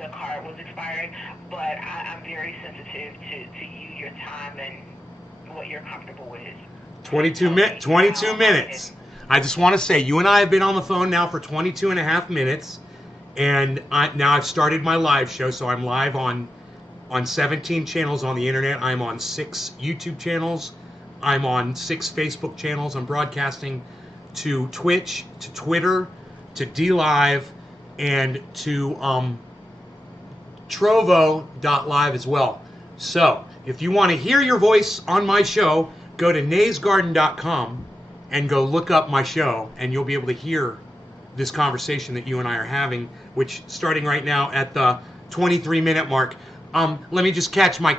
the card was expiring, but I'm very sensitive to you, your time, and what you're comfortable with. 22 minutes. I just want to say, you and I have been on the phone now for 22 and a half minutes, and now I've started my live show, so I'm live on 17 channels on the internet. I'm on 6 YouTube channels. I'm on 6 Facebook channels. I'm broadcasting to Twitch, to Twitter, to DLive, and to Trovo.live as well. So, if you want to hear your voice on my show, go to naysgarden.com and go look up my show, and you'll be able to hear this conversation that you and I are having, which starting right now at the 23-minute mark. Let me just catch my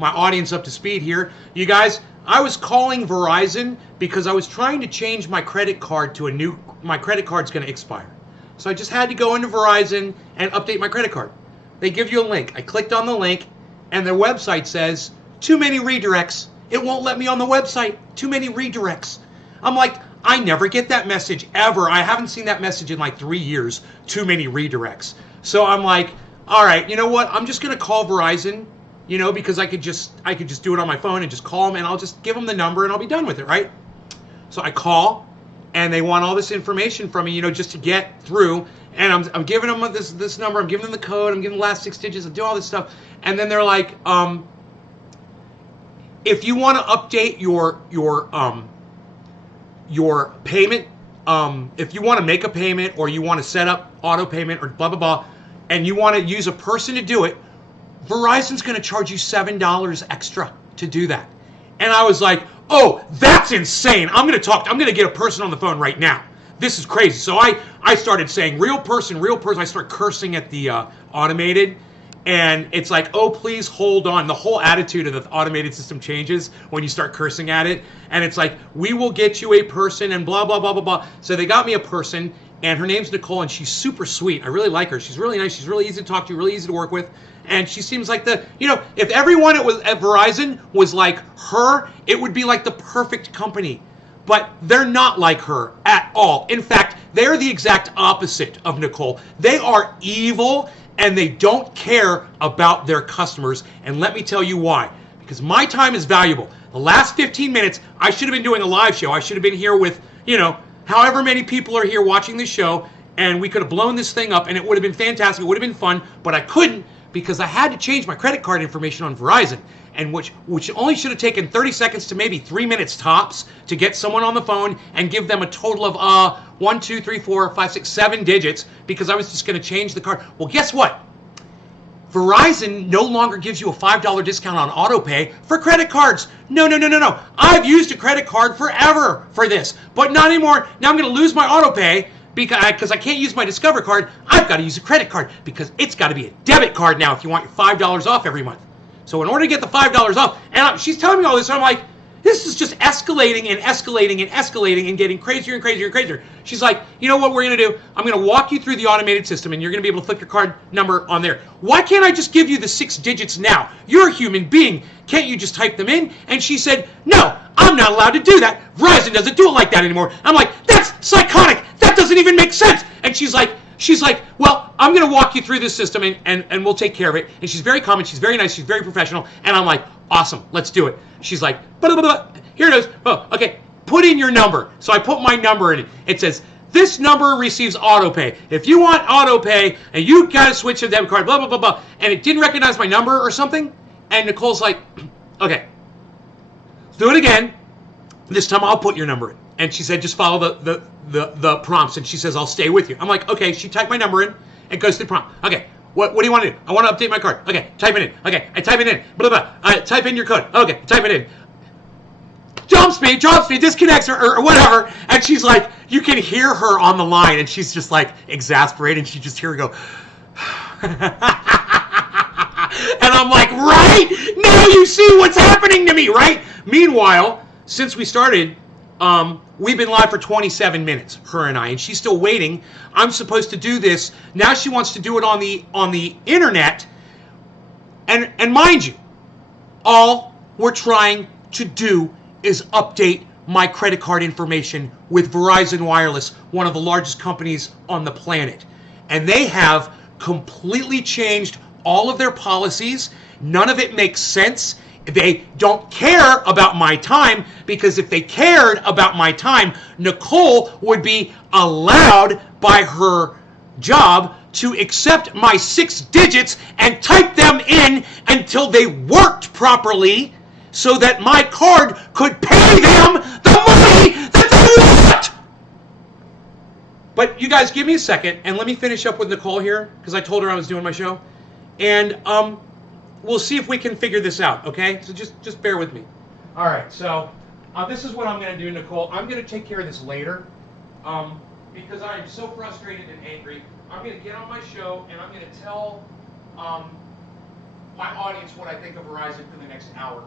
audience up to speed here. You guys, I was calling Verizon because I was trying to change my credit card to my credit card's going to expire. So I just had to go into Verizon and update my credit card. They give you a link. I clicked on the link, and their website says, too many redirects. It won't let me on the website. Too many redirects. I'm like, I never get that message ever. I haven't seen that message in like 3 years. Too many redirects. So I'm like, all right, you know what? I'm just going to call Verizon, because I could just do it on my phone and just call them, and I'll just give them the number and I'll be done with it, right? So I call, and they want all this information from me, just to get through. And I'm giving them this number, I'm giving them the code, I'm giving them the last 6 digits, I do all this stuff. And then they're like, if you want to update your payment, if you want to make a payment, or you want to set up auto payment, or blah, blah, blah, and you want to use a person to do it, Verizon's going to charge you $7 extra to do that. And I was like, oh, that's insane. I'm going to get a person on the phone right now. This is crazy. So I started saying, real person. I start cursing at the automated. And it's like, oh, please hold on. The whole attitude of the automated system changes when you start cursing at it. And it's like, we will get you a person and blah, blah, blah, blah, blah. So they got me a person, and her name's Nicole, and she's super sweet. I really like her. She's really nice. She's really easy to talk to, really easy to work with. And she seems like if everyone at Verizon was like her, it would be like the perfect company. But they're not like her at all. In fact, they're the exact opposite of Nicole. They are evil, and they don't care about their customers. And let me tell you why. Because my time is valuable. The last 15 minutes, I should have been doing a live show. I should have been here with, however many people are here watching this show, and we could have blown this thing up, and it would have been fantastic. It would have been fun, but I couldn't because I had to change my credit card information on Verizon, and which only should have taken 30 seconds to maybe 3 minutes tops to get someone on the phone and give them a total of 1, 2, 3, 4, 5, 6, 7 digits, because I was just going to change the card. Well, guess what? Verizon no longer gives you a $5 discount on auto pay for credit cards. No. I've used a credit card forever for this, but not anymore. Now I'm going to lose my auto pay because I can't use my Discover card. I've got to use a credit card because it's got to be a debit card now if you want your $5 off every month. So in order to get the $5 off, and she's telling me all this, and I'm like, this is just escalating and getting crazier and crazier and crazier. She's like, you know what we're going to do? I'm going to walk you through the automated system, and you're going to be able to flip your card number on there. Why can't I just give you the 6 digits now? You're a human being. Can't you just type them in? And she said, no, I'm not allowed to do that. Verizon doesn't do it like that anymore. I'm like, that's psychotic. That doesn't even make sense. And she's like, well, I'm going to walk you through this system, and we'll take care of it. And she's very calm, and she's very nice, she's very professional. And I'm like, awesome, let's do it. She's like, blah, blah, blah. Here it is. Oh, okay, put in your number. So I put my number in. It says, this number receives auto pay. If you want auto pay, and you got to switch to a debit card, blah, blah, blah, blah. And it didn't recognize my number or something. And Nicole's like, okay, do it again. This time I'll put your number in. And she said, just follow the prompts. And she says, I'll stay with you. I'm like, okay. She typed my number in and goes to the prompt. Okay, what do you want to do? I want to update my card. Okay, type it in. Okay, I type it in. Blah, blah, blah. Type in your code. Okay, type it in. Drops me, disconnects her, or whatever. And she's like, you can hear her on the line. And she's just like exasperated. And she just hear her go. And I'm like, right? Now you see what's happening to me, right? Meanwhile, since we started, we've been live for 27 minutes, her and I, and she's still waiting. I'm supposed to do this. Now she wants to do it on the internet. And mind you, all we're trying to do is update my credit card information with Verizon Wireless, one of the largest companies on the planet. And they have completely changed all of their policies. None of it makes sense. They don't care about my time, because if they cared about my time, Nicole would be allowed by her job to accept my 6 digits and type them in until they worked properly so that my card could pay them the money that they want. But you guys, give me a second and let me finish up with Nicole here, because I told her I was doing my show. And we'll see if we can figure this out, okay? So just bear with me. All right, so this is what I'm going to do, Nicole. I'm going to take care of this later because I am so frustrated and angry. I'm going to get on my show and I'm going to tell my audience what I think of Verizon for the next hour.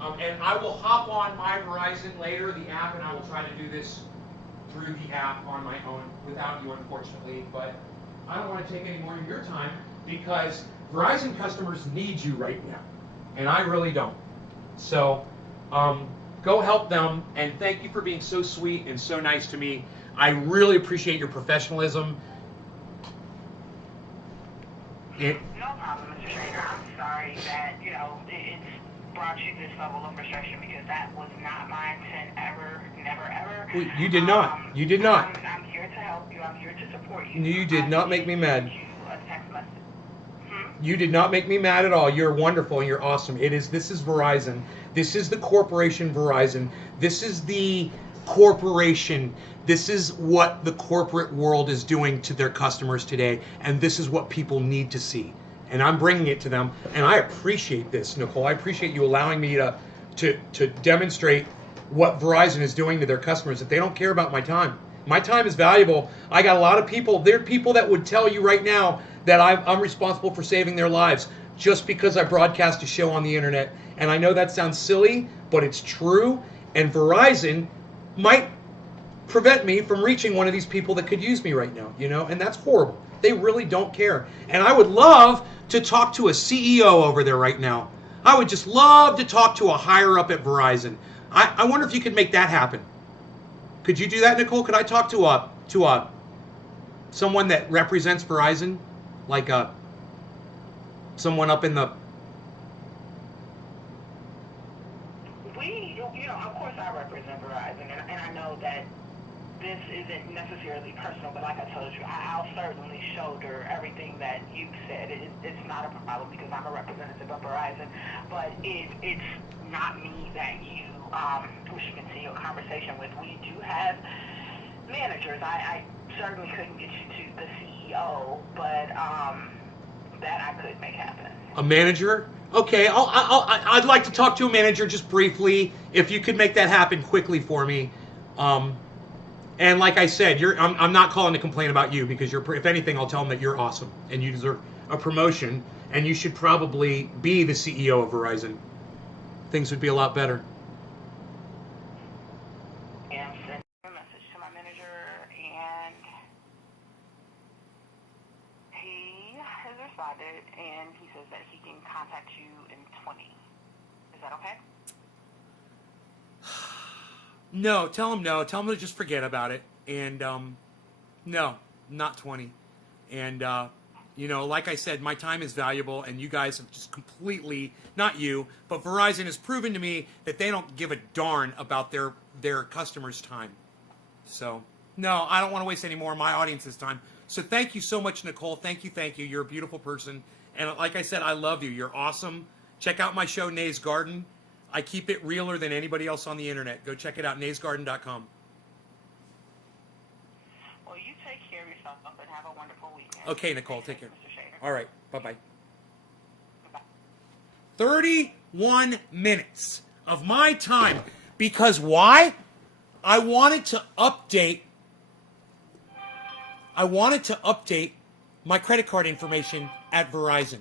And I will hop on my Verizon later, the app, and I will try to do this through the app on my own without you, unfortunately. But I don't want to take any more of your time because Verizon customers need you right now, and I really don't. So go help them, and thank you for being so sweet and so nice to me. I really appreciate your professionalism. No problem, Mr. Schrader. I'm sorry that, it's brought you this level of frustration, because that was not my intent ever, never, ever. Well, you did not. You did not. I'm here to help you. I'm here to support you. You did not make me mad. A text message. You did not make me mad at all. You're wonderful and you're awesome. This is Verizon. This is the corporation Verizon. This is the corporation. This is what the corporate world is doing to their customers today, and this is what people need to see. And I'm bringing it to them, and I appreciate this, Nicole. I appreciate you allowing me to demonstrate what Verizon is doing to their customers, that they don't care about my time. My time is valuable. I got a lot of people. There are people that would tell you right now that I'm responsible for saving their lives just because I broadcast a show on the internet. And I know that sounds silly, but it's true. And Verizon might prevent me from reaching one of these people that could use me right now, and that's horrible. They really don't care. And I would love to talk to a CEO over there right now. I would just love to talk to a higher up at Verizon. I wonder if you could make that happen. Could you do that, Nicole? Could I talk to someone that represents Verizon, like someone up in the? Of course, I represent Verizon, and I know that this isn't necessarily personal, but like I told you, I'll certainly shoulder everything that you said. It's not a problem because I'm a representative of Verizon, but it's not me that you should continue a conversation with. We do have managers. I certainly couldn't get you to the CEO, but that I could make happen. A manager? Okay, I'd like to talk to a manager just briefly. If you could make that happen quickly for me. And like I said, I'm not calling to complain about you, because if anything, I'll tell them that you're awesome and you deserve a promotion, and you should probably be the CEO of Verizon. Things would be a lot better. And send a message to my manager, and he has responded, and he says that he can contact you in 20. Is that okay? No, tell him no. Tell him to just forget about it. And no, not 20. And like I said, my time is valuable, and you guys have just completely, not you, but Verizon has proven to me that they don't give a darn about their customers' time. So no, I don't want to waste any more of my audience's time. So thank you so much, Nicole. Thank you. You're a beautiful person. And like I said, I love you. You're awesome. Check out my show, Nay's Garden. I keep it realer than anybody else on the internet. Go check it out, naysgarden.com. Well, you take care of yourself and have a wonderful weekend. Okay, Nicole, take care. Mr. Shader. All right, bye-bye. Bye. 31 minutes of my time. Because why? I wanted to update my credit card information at Verizon.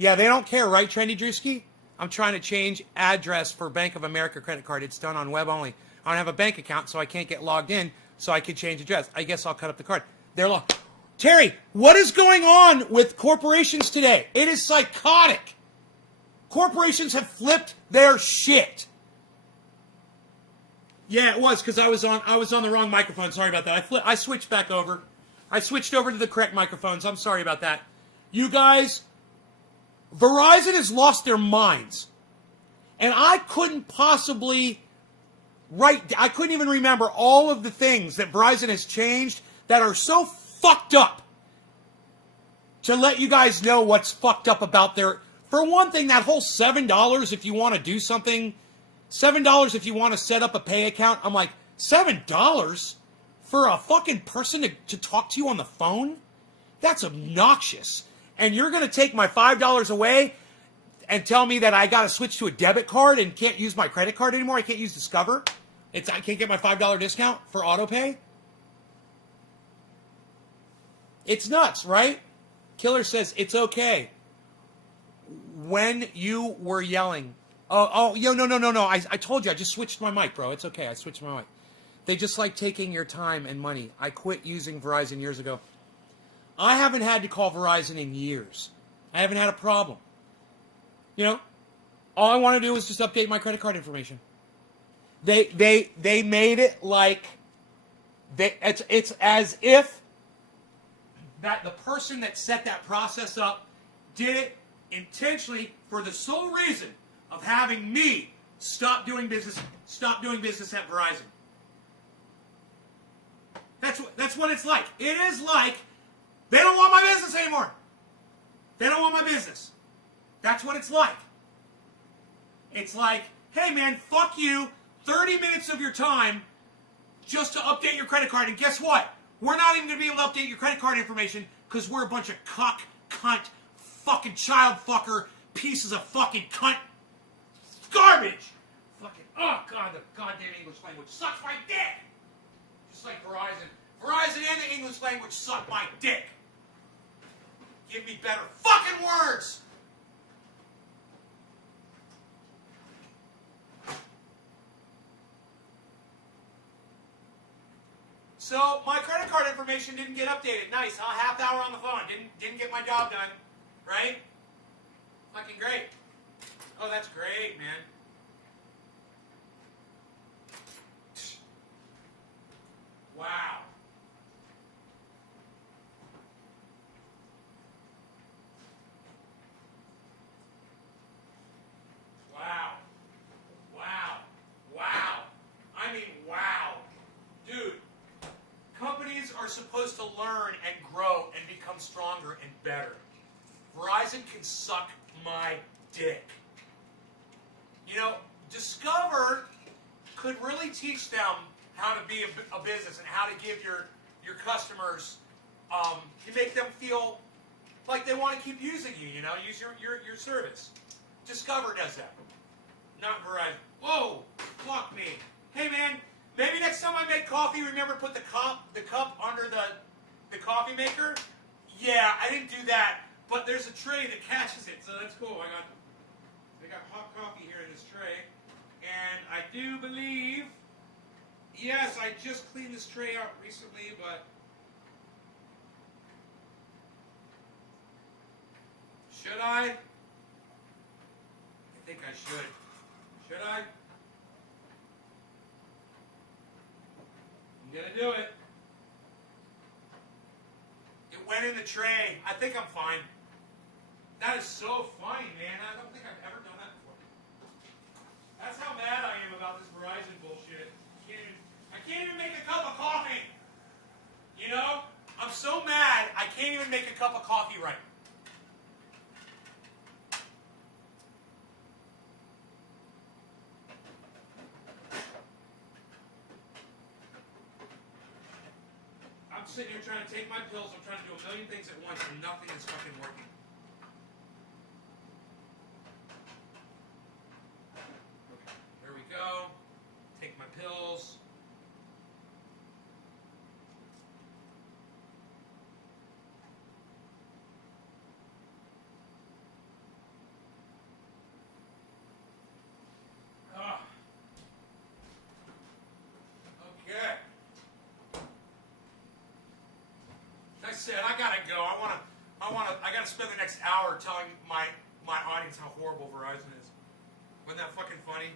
Yeah, they don't care, right, Trendy Drewski? I'm trying to change address for Bank of America credit card. It's done on web only. I don't have a bank account, so I can't get logged in, so I could change address. I guess I'll cut up the card. They're logged. Terry, what is going on with corporations today? It is psychotic. Corporations have flipped their shit. Yeah, it was because I was on the wrong microphone. Sorry about that. I switched back over. I switched over to the correct microphones. I'm sorry about that. You guys, Verizon has lost their minds. And I couldn't possibly I couldn't even remember all of the things that Verizon has changed that are so fucked up to let you guys know what's fucked up about their... For one thing, that whole $7 if you want to do something, $7 if you want to set up a pay account. I'm like, $7 for a fucking person to talk to you on the phone? That's obnoxious. And you're going to take my $5 away and tell me that I got to switch to a debit card and can't use my credit card anymore? I can't use Discover? I can't get my $5 discount for autopay? It's nuts, right? Killer says, it's okay. When you were yelling. No. I told you, I just switched my mic, bro. It's okay, I switched my mic. They just like taking your time and money. I quit using Verizon years ago. I haven't had to call Verizon in years. I haven't had a problem. You know, all I want to do is just update my credit card information. They made it like it's as if that the person that set that process up did it intentionally for the sole reason of having me stop doing business at Verizon. That's what it's like. It is like they don't want my business anymore. They don't want my business. That's what it's like. It's like, hey man, fuck you, 30 minutes of your time just to update your credit card. And guess what? We're not even going to be able to update your credit card information because we're a bunch of cunt, fucking child fucker, pieces of fucking cunt garbage. Fucking, oh God, the goddamn English language sucks my dick. Just like Verizon. Verizon and the English language suck my dick. Give me better fucking words. So my credit card information didn't get updated. Nice, huh? Half hour on the phone. Didn't get my job done. Right? Fucking great. Oh, that's great, man. Wow. Wow. Wow. Wow. I mean, wow. Dude, companies are supposed to learn and grow and become stronger and better. Verizon can suck my dick. You know, Discover could really teach them how to be a business and how to give your customers, to make them feel like they want to keep using you, you know, use your service. Discover does that, not Verizon. Whoa, fuck me. Hey man, maybe next time I make coffee, remember to put the cup under the coffee maker? Yeah, I didn't do that, but there's a tray that catches it, so that's cool. I got hot coffee here in this tray, and I do believe, yes, I just cleaned this tray out recently, but should I? I think I should. Should I? I'm gonna do it. It went in the tray. I think I'm fine. That is so funny, man. I don't think I've ever done that before. That's how mad I am about this Verizon bullshit. I can't even make a cup of coffee. You know? I'm so mad I can't even make a cup of coffee right. I'm sitting here trying to take my pills. I'm trying to do a million things at once and nothing is fucking working. Okay, here we go. Take my pills. Okay. Like I said, I gotta go. I gotta spend the next hour telling my audience how horrible Verizon is. Wasn't that fucking funny?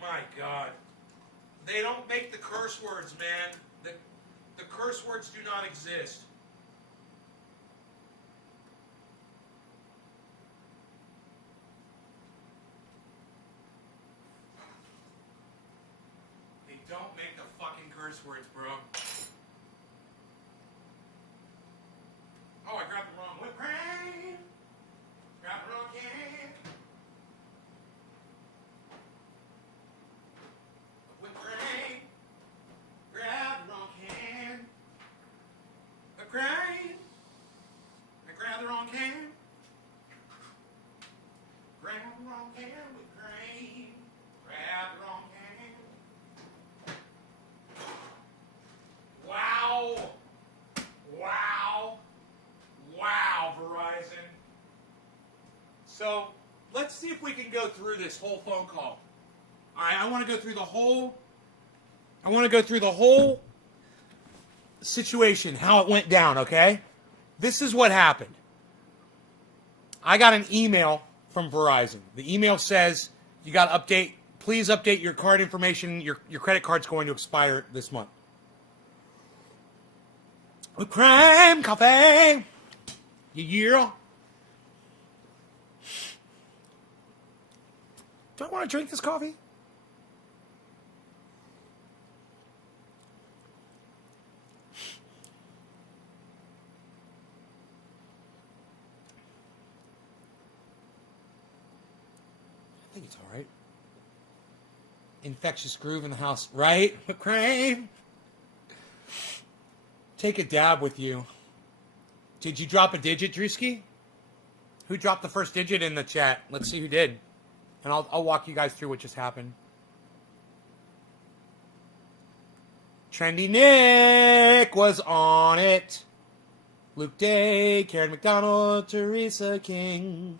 My God. They don't make the curse words, man. The curse words do not exist. They don't make the fucking curse words, bro. Oh, I grabbed the wrong whipped cream. Grabbed the wrong can. Whipped cream. Grab the wrong can. Whipped cream. I grabbed the wrong can. Grab the wrong can. Whipped cream. Grab the wrong can. Wow. Wow. Wow, Verizon. So, let's see if we can go through this whole phone call. All right, I want to go through the whole situation, how it went down, okay? This is what happened. I got an email from Verizon. The email says, you got to update, please update your card information. Your credit card's going to expire this month. With cream, coffee. Yeah. Do I want to drink this coffee? I think it's all right. Infectious groove in the house, right? Cream. Take a dab with you. Did you drop a digit, Drewski? Who dropped the first digit in the chat? Let's see who did. And I'll walk you guys through what just happened. Trendy Nick was on it. Luke Day, Karen McDonald, Teresa King,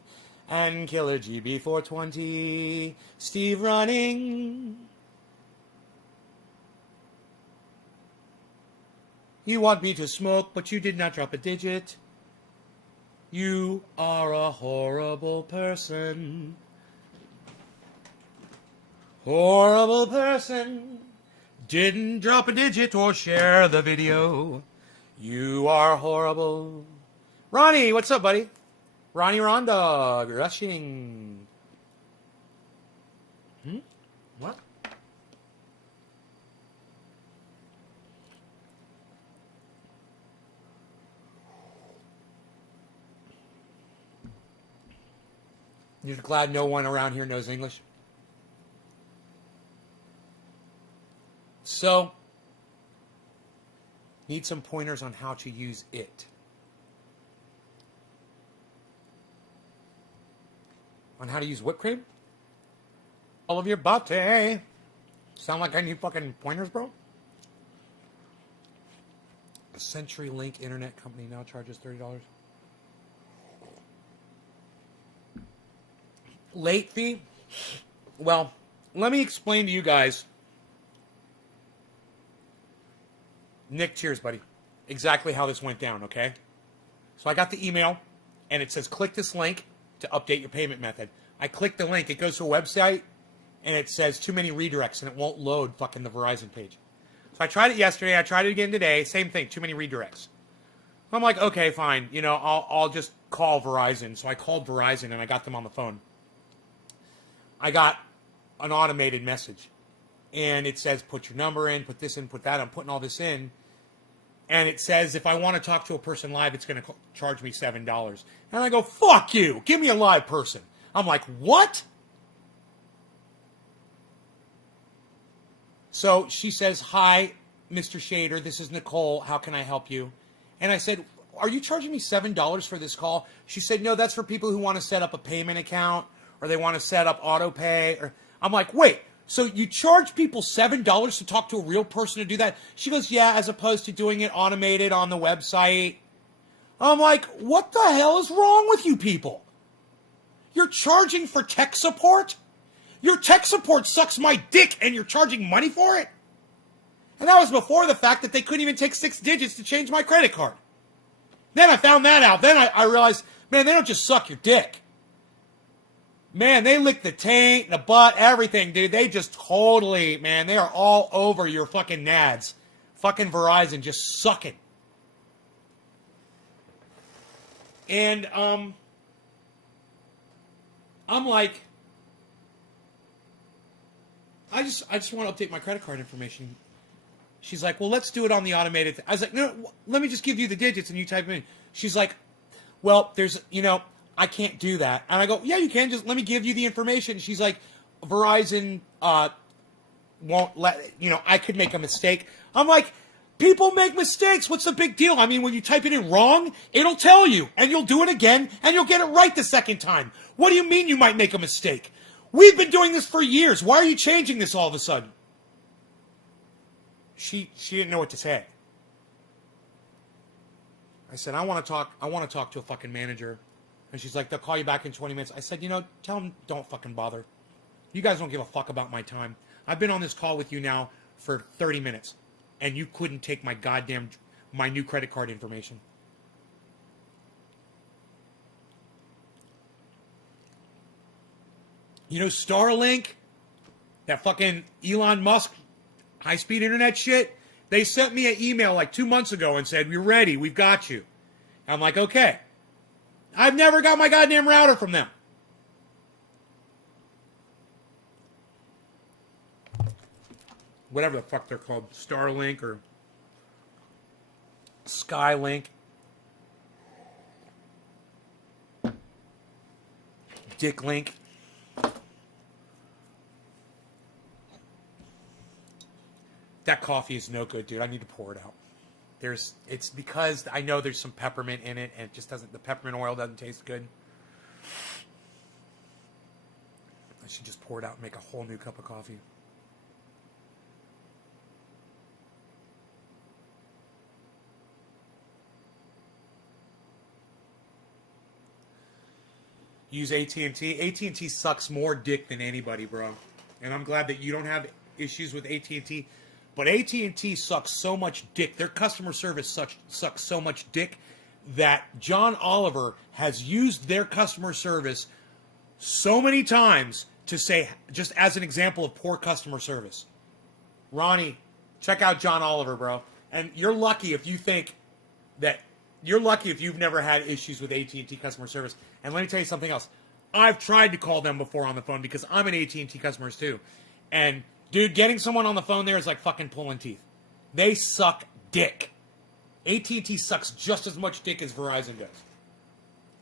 and Killer GB420, Steve Running. You want me to smoke, but you did not drop a digit. You are a horrible person. Horrible person. Didn't drop a digit or share the video. You are horrible. Ronnie, what's up, buddy? Ronnie Rondog, rushing. What? You're glad no one around here knows English? So, need some pointers on how to use it. On how to use whipped cream? All of your body. Sound like I need fucking pointers, bro? A CenturyLink internet company now charges $30. Late fee? Well, let me explain to you guys. Nick, cheers, buddy. Exactly how this went down, okay? So I got the email, and it says, click this link to update your payment method. I click the link. It goes to a website, and it says too many redirects, and it won't load fucking the Verizon page. So I tried it yesterday. I tried it again today. Same thing, too many redirects. I'm like, okay, fine. You know, I'll just call Verizon. So I called Verizon, and I got them on the phone. I got an automated message. And it says, put your number in, put this in, put that. I'm putting all this in. And it says, if I want to talk to a person live, it's going to charge me $7. And I go, fuck you. Give me a live person. I'm like, what? So she says, hi, Mr. Shader. This is Nicole. How can I help you? And I said, are you charging me $7 for this call? She said, no, that's for people who want to set up a payment account or they want to set up auto pay. Or I'm like, wait. So you charge people $7 to talk to a real person to do that? She goes, yeah, as opposed to doing it automated on the website. I'm like, what the hell is wrong with you people? You're charging for tech support? Your tech support sucks my dick and you're charging money for it? And that was before the fact that they couldn't even take 6 digits to change my credit card. Then I found that out. Then I realized, man, they don't just suck your dick. Man, they lick the taint, the butt, everything, dude. They just totally, man, they are all over your fucking nads. Fucking Verizon just sucking. And, I'm like, I just want to update my credit card information. She's like, well, let's do it on the automated. I was like, no, let me just give you the digits and you type them in. She's like, well, I can't do that. And I go, yeah, you can. Just let me give you the information. She's like, Verizon won't let, I could make a mistake. I'm like, people make mistakes. What's the big deal? I mean, when you type it in wrong, it'll tell you. And you'll do it again, and you'll get it right the second time. What do you mean you might make a mistake? We've been doing this for years. Why are you changing this all of a sudden? She didn't know what to say. I said, I want to talk to a fucking manager. And she's like, they'll call you back in 20 minutes. I said, tell them don't fucking bother. You guys don't give a fuck about my time. I've been on this call with you now for 30 minutes. And you couldn't take my new credit card information. Starlink, that fucking Elon Musk high-speed internet shit, they sent me an email like 2 months ago and said, we're ready, we've got you. I'm like, okay. I've never got my goddamn router from them. Whatever the fuck they're called, Starlink or Skylink. Dicklink. That coffee is no good, dude. I need to pour it out. It's because I know there's some peppermint in it, and it just the peppermint oil doesn't taste good. I should just pour it out and make a whole new cup of coffee. Use AT&T. AT&T sucks more dick than anybody, bro. And I'm glad that you don't have issues with AT&T. But AT&T sucks so much dick. Their customer service sucks so much dick that John Oliver has used their customer service so many times to say, just as an example of poor customer service. Ronnie, check out John Oliver, bro. And you're lucky if you've never had issues with AT&T customer service. And let me tell you something else. I've tried to call them before on the phone because I'm an AT&T customer too. And dude, getting someone on the phone there is like fucking pulling teeth. They suck dick. AT&T sucks just as much dick as Verizon does.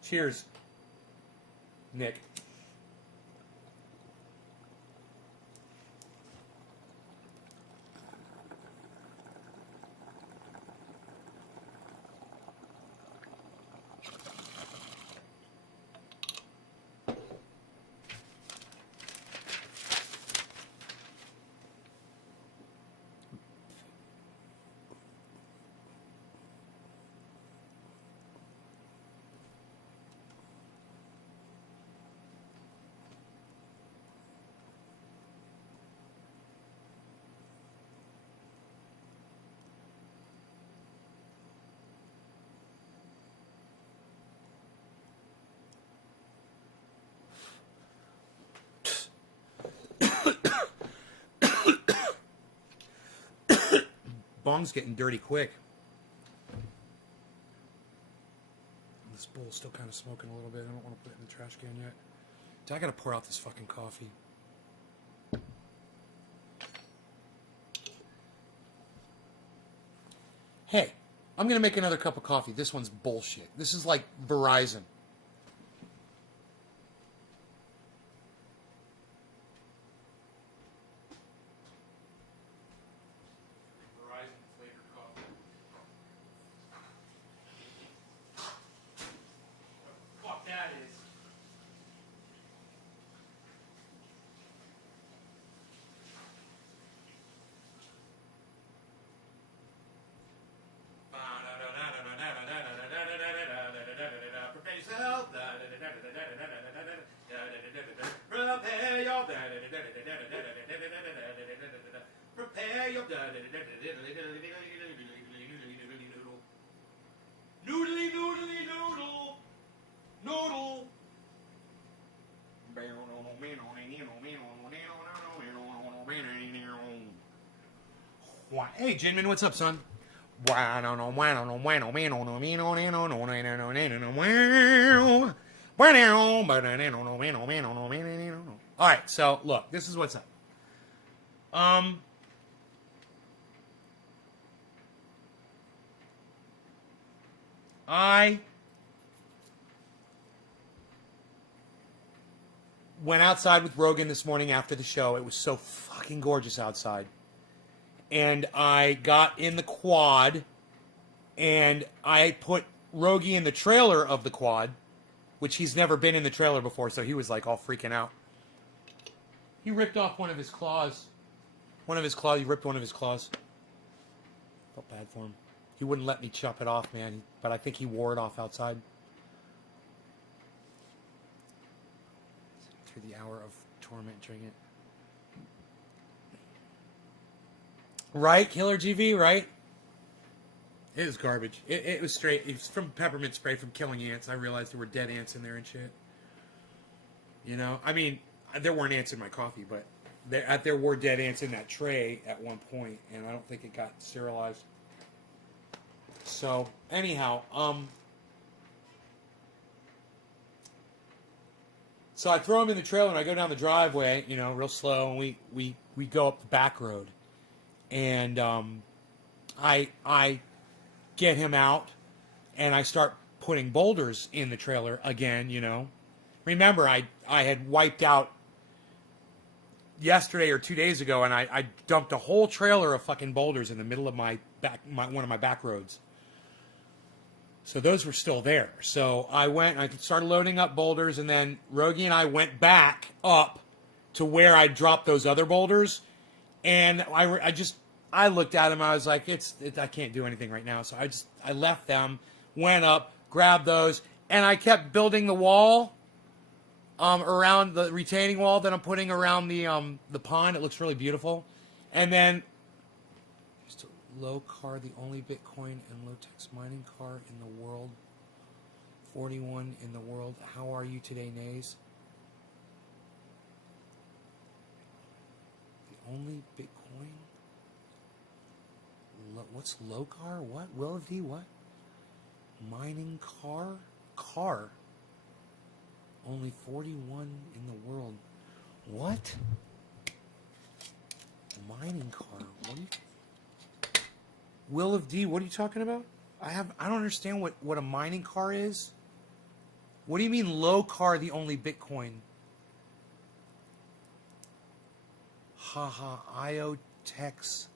Cheers, Nick. Bong's getting dirty quick. This bowl's still kind of smoking a little bit. I don't want to put it in the trash can yet. Dude, I gotta pour out this fucking coffee. Hey, I'm gonna make another cup of coffee. This one's bullshit. This is like Verizon. Prepare your noodly noodle noodle. Hey, Jinmin, what's up, son? All right, so look, this is what's up. I went outside with Rogan this morning after the show. It was so fucking gorgeous outside. And I got in the quad, and I put Rogie in the trailer of the quad, which he's never been in the trailer before, so he was like all freaking out. He ripped off one of his claws. He ripped one of his claws. Felt bad for him. He wouldn't let me chop it off, man, but I think he wore it off outside. Through the hour of torment during it. Right, Killer GV, right? It was garbage. It was straight. It was from peppermint spray from killing ants. I realized there were dead ants in there and shit. You know? I mean, there weren't ants in my coffee, but there were dead ants in that tray at one point, and I don't think it got sterilized. So, anyhow, so I throw him in the trailer, and I go down the driveway, you know, real slow, and we go up the back road. And I get him out, and I start putting boulders in the trailer again, you know. Remember, I had wiped out yesterday or 2 days ago, and I dumped a whole trailer of fucking boulders in the middle of one of my back roads. So those were still there. So I went and I started loading up boulders, and then Rogie and I went back up to where I dropped those other boulders, and I looked at them. I was like, I can't do anything right now. So I left them, went up, grabbed those, and I kept building the wall around the retaining wall that I'm putting around the pond. It looks really beautiful. And then just a low car, the only Bitcoin and low-tax mining car in the world. 41 in the world. How are you today, Nays? The only Bitcoin. What's low car? What? Will of D? What? Mining car? Car. Only 41 in the world. What? Mining car. What are you... Will of D, what are you talking about? I don't understand what a mining car is. What do you mean low car, the only Bitcoin? Haha, IoTex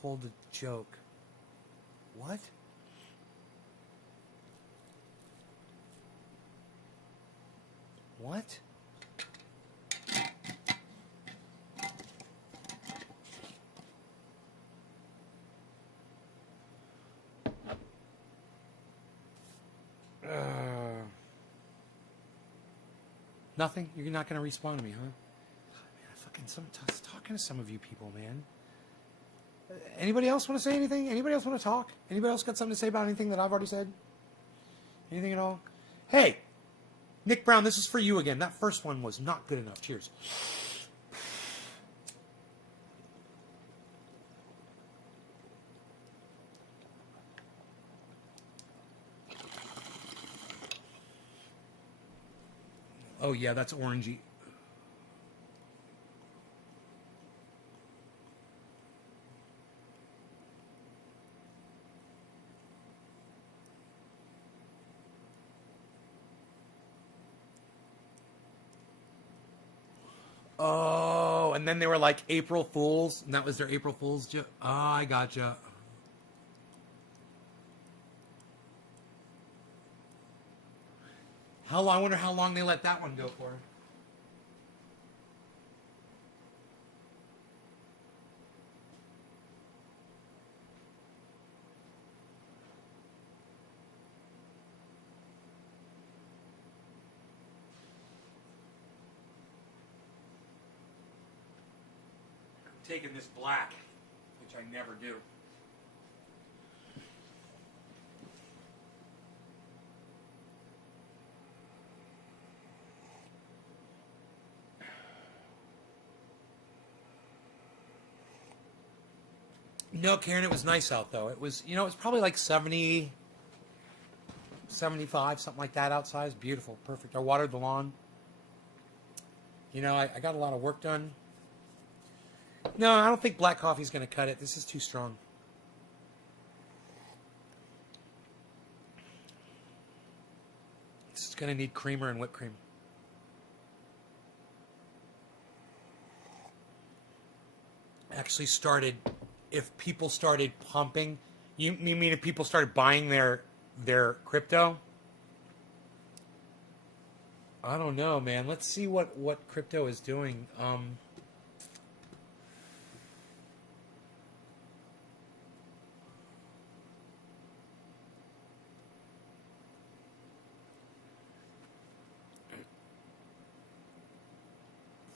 pulled a joke. What? What? Nothing? You're not going to respond to me, huh? Man, I fucking talking to some of you people, man. Anybody else want to say anything? Anybody else want to talk? Anybody else got something to say about anything that I've already said? Anything at all? Hey, Nick Brown, this is for you again. That first one was not good enough. Cheers. Oh, yeah, that's orangey. Oh, and then they were like April Fools, and that was their April Fools joke. Oh, I gotcha. I wonder how long they let that one go for. I'm taking this black, which I never do. No, Karen, it was nice out though. It was, it was probably like 70, 75, something like that outside. It was beautiful, perfect. I watered the lawn. I got a lot of work done. No, I don't think black coffee is going to cut it. This is too strong. This is going to need creamer and whipped cream. Actually started, if people started pumping, you mean if people started buying their crypto? I don't know, man. Let's see what crypto is doing.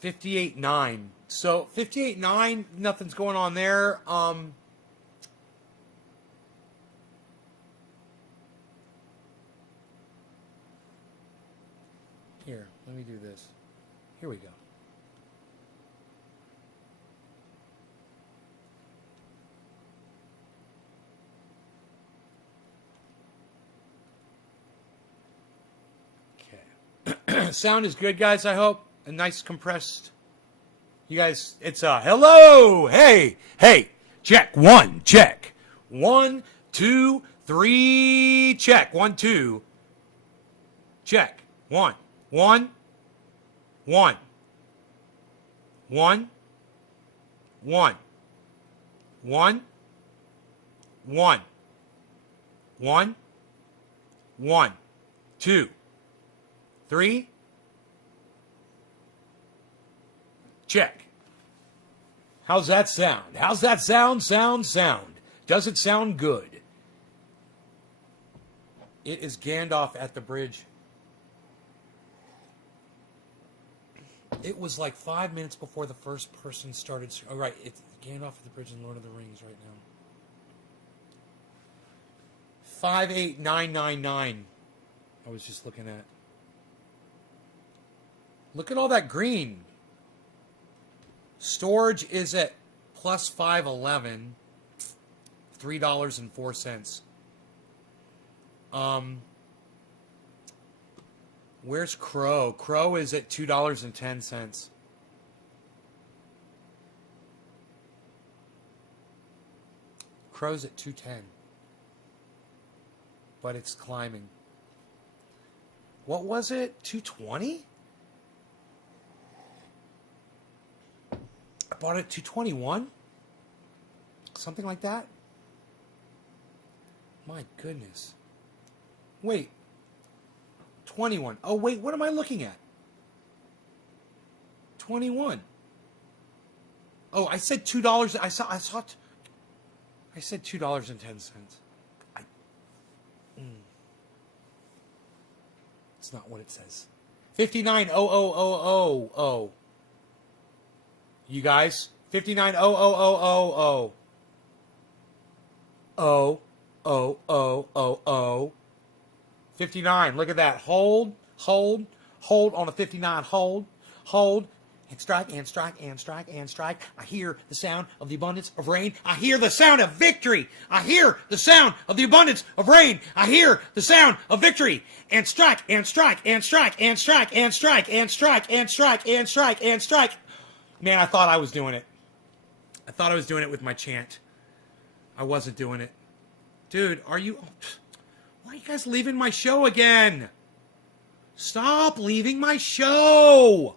$58.9. So $58.9, nothing's going on there. Here, let me do this. Here we go. Okay. Sound is good, guys, I hope. A nice compressed. You guys, it's hello, hey, check, one, check. 1, 2, 3, check. 1, 2, check. 1, 1, 1, 1, 1, 1, 1, 1, 1, 2, 3, check. How's that sound? How's that sound? Sound. Does it sound good? It is Gandalf at the bridge. It was like 5 minutes before the first person started. Oh, right. It's Gandalf at the bridge in Lord of the Rings right now. 58999. I was just looking at. Look at all that green. Storage is at plus 511, $3.04. Where's Crow? Crow is at $2.10. Crow's at 210. But it's climbing. What was it? 220? I bought it at 221? Something like that? My goodness. Wait. 21. Oh, wait, what am I looking at? 21. Oh, I said $2. I said $2.10. It's not what it says. 59,000,000. You guys, 59,000,000. 59. Look at that. Hold on the 59. Hold. And strike. I hear the sound of the abundance of rain. I hear the sound of victory. I hear the sound of the abundance of rain. I hear the sound of victory. And strike. Man, I thought I was doing it. I thought I was doing it with my chant. I wasn't doing it. Dude, why are you guys leaving my show again? Stop leaving my show.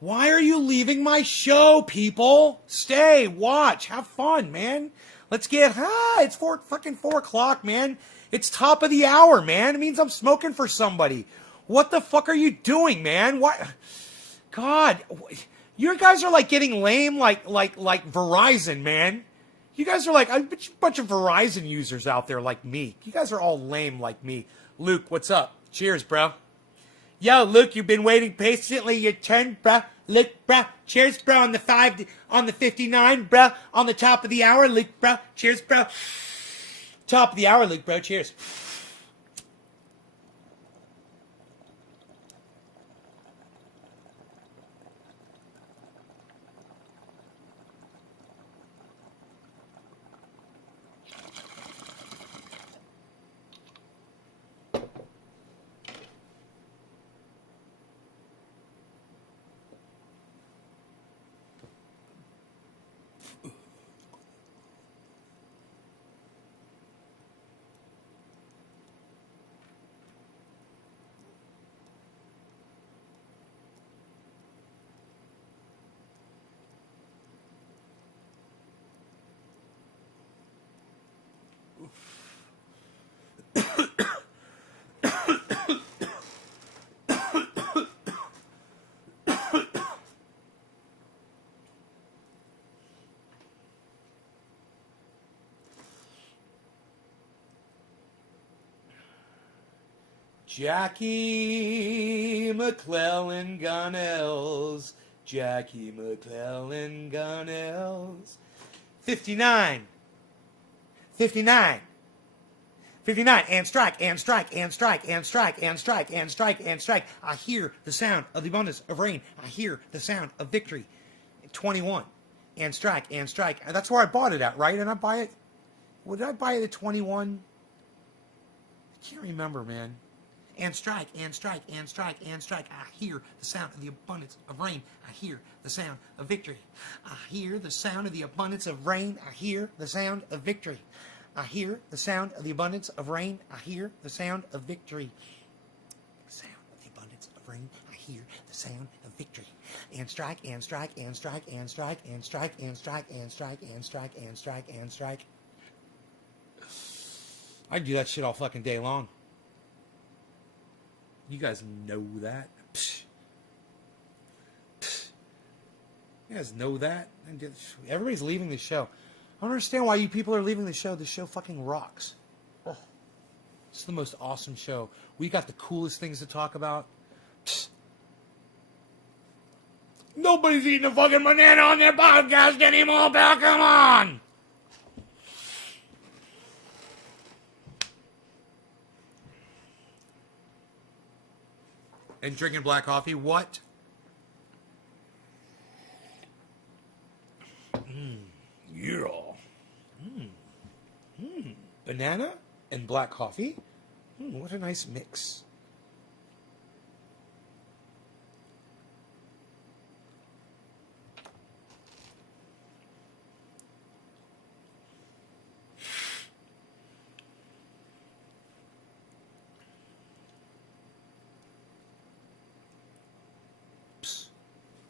Why are you leaving my show, people? Stay, watch, have fun, man. Let's get, it's fucking 4 o'clock, man. It's top of the hour, man. It means I'm smoking for somebody. What the fuck are you doing, man? What? God, you guys are like getting lame like Verizon, man. You guys are like a bunch of Verizon users out there like me. You guys are all lame like me. Luke, what's up? Cheers, bro. Yo, Luke, you've been waiting patiently your turn, bro. Luke, bro. Cheers, bro, on the 59, bro. On the top of the hour, Luke, bro. Cheers, bro. Top of the hour, Luke, bro. Cheers. Jackie McClellan Gunnels. Jackie McClellan Gunnels. 59. 59. 59. And strike, and strike, and strike, and strike, and strike, and strike, and strike. I hear the sound of the abundance of rain. I hear the sound of victory. 21. And strike, and strike. That's where I bought it at, right? And I buy it. What did I buy it at 21? I can't remember, man. And strike, and strike, and strike, and strike. I hear the sound of the abundance of rain. I hear the sound of victory. I hear the sound of the abundance of rain. I hear the sound of victory. I hear the sound of the abundance of rain. I hear the sound of victory. The sound of the abundance of rain. I hear the sound of victory. And strike, and strike, and strike, and strike, and strike, and strike, and strike, and strike, and strike, and strike. I do that shit all fucking day long. You guys know that. Psh. Psh. You guys know that. Everybody's leaving the show. I don't understand why you people are leaving the show. The show fucking rocks. Oh. It's the most awesome show. We got the coolest things to talk about. Psh. Nobody's eating a fucking banana on their podcast anymore, pal. Come on. And drinking black coffee. What? Yeah. Banana and black coffee? What a nice mix.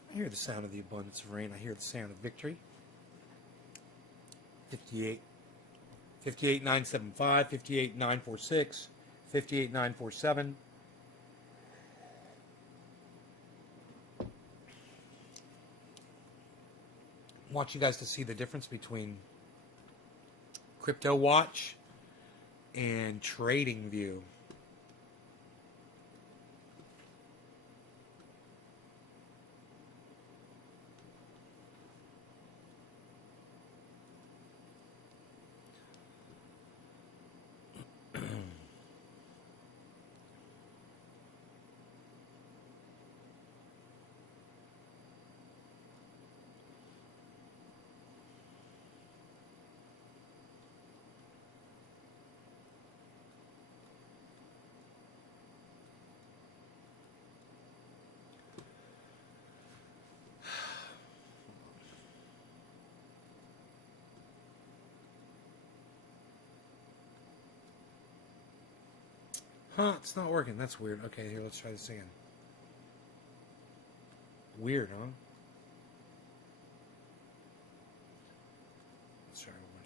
I hear the sound of the abundance of rain. I hear the sound of victory. 58. 58,975, 58,946, 58,947. I want you guys to see the difference between Crypto Watch and Trading View. Huh, it's not working. That's weird. Okay, here, let's try this again. Weird, huh? Let's try it one more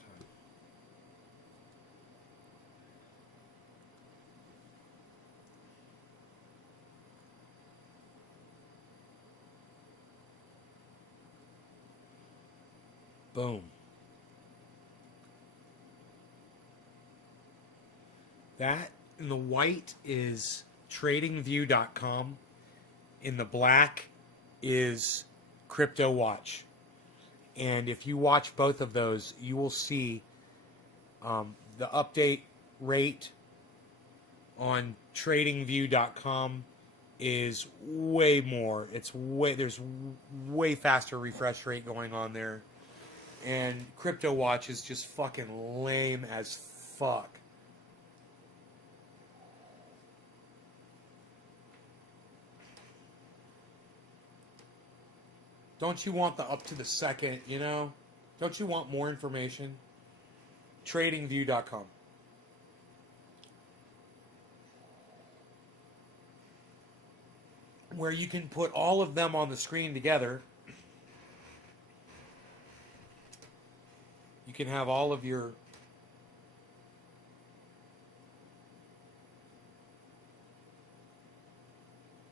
time. Boom. That in the white is tradingview.com. In the black is Crypto Watch. And if you watch both of those, you will see the update rate on tradingview.com is way more. There's way faster refresh rate going on there. And Crypto Watch is just fucking lame as fuck. Don't you want the up to the second, you know? Don't you want more information? Tradingview.com. Where you can put all of them on the screen together. You can have all of your